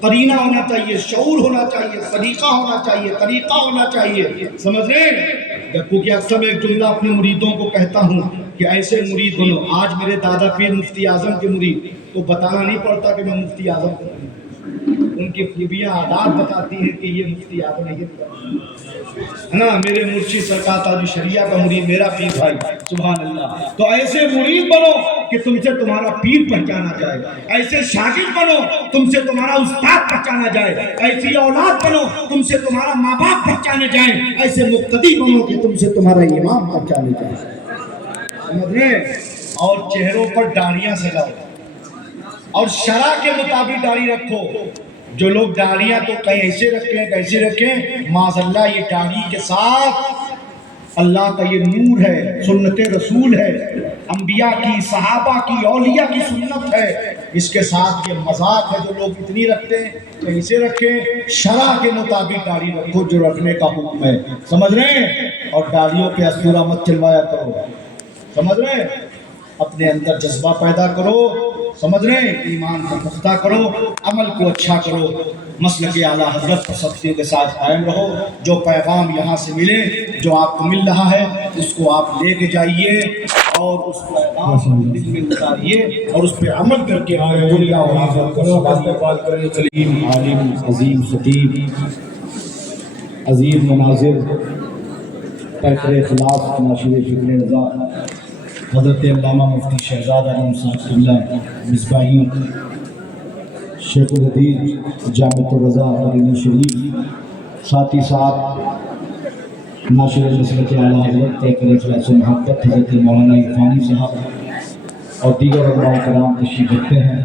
قرینہ ہونا چاہیے، شعور ہونا چاہیے، سلیقہ ہونا چاہیے، طریقہ ہونا چاہیے، سمجھ رہے ہیں؟ کیونکہ اکثر میں ایک جملہ اپنے مریدوں کو کہتا ہوں کہ ایسے مرید بنو، آج میرے دادا پیر مفتی اعظم کے مرید، تو بتانا نہیں پڑتا کہ میں مفتی اعظم کا مرید، ان کی خوبیاں عادات بتاتی ہیں کہ یہ مفتی اعظم ہے نا، میرے مرشد سرکار تاج شریعہ کا مرید میرا پیر بھائی، سبحان اللہ۔ تو ایسے مرید بنو کہ تم سے تمہارا پیر پہچانا جائے، ایسے شاگرد بنو تم سے تمہارا استاد پہچانا جائے، ایسی اولاد بنو تم سے تمہارا ماں باپ پہچانے جائیں، ایسے مقتدی بنو کہ تم سے تمہارا امام پہچانے جائے، سمجھ رہے؟ اور چہروں پر داڑیاں سجاؤ اور شرع کے مطابق داڑھی رکھو۔ جو لوگ داڑیاں تو کہیں ایسے رکھیں کیسے رکھیں، معاذ اللہ یہ داڑھی کے ساتھ اللہ کا یہ نور ہے، سنت رسول ہے، انبیاء کی، صحابہ کی، اولیاء کی سنت ہے، اس کے ساتھ یہ مذاق ہے جو لوگ اتنی رکھتے ہیں، کیسے رکھیں؟ شرع کے مطابق داڑھی رکھو جو رکھنے کا حکم ہے، سمجھ رہے ہیں؟ اور داڑھیوں پہ اسطورہ مت چلوایا کرو، سمجھ رہے ہیں؟ اپنے اندر جذبہ پیدا کرو، سمجھ رہے ہیں؟ ایمان کو پختہ کرو، عمل کو اچھا کرو، مسلک اعلیٰ حضرت پر سختی کے ساتھ قائم رہو، جو پیغام یہاں سے ملے، جو آپ کو مل رہا ہے اس کو آپ لے کے جائیے اور اس پیغام کو دل میں اتاریے اور اس پہ عمل کر کے دنیا اور آخرت کو سنبھالیے۔ عالم عظیم خطیب عظیم مناظر پیکر اخلاص ناشر فکر رضا حضرت علامہ مفتی شہزاد اعظم صاحب قبلہ مصباحی شیخ الحدیث جامعۃ الرضا مدینہ شریف، ساتھ ہی ساتھ ناشر مسلک اعلیٰ حضرت پیکر اخلاص و محبت حضرت مولانا عرفانی صاحب اور دیگر علماء کرام تشریف رکھتے ہیں۔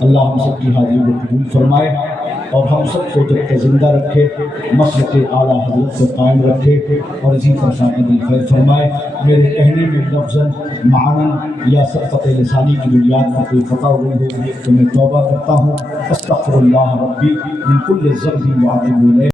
اللہ ہم سب کی حاضری کو قبول فرمائے اور ہم سب کو جب تک زندہ رکھے مسلک اعلیٰ حضرت کو قائم رکھے اور اسی طرح خاتمہ خیر فرمائے۔ میرے کہنے میں لفظاً معنی یا سبقت لسانی کی بنیاد پر کوئی خطا ہوئی ہو تو میں توبہ کرتا ہوں، استغفر اللہ ربی من کل ذنب واتوب الیہ۔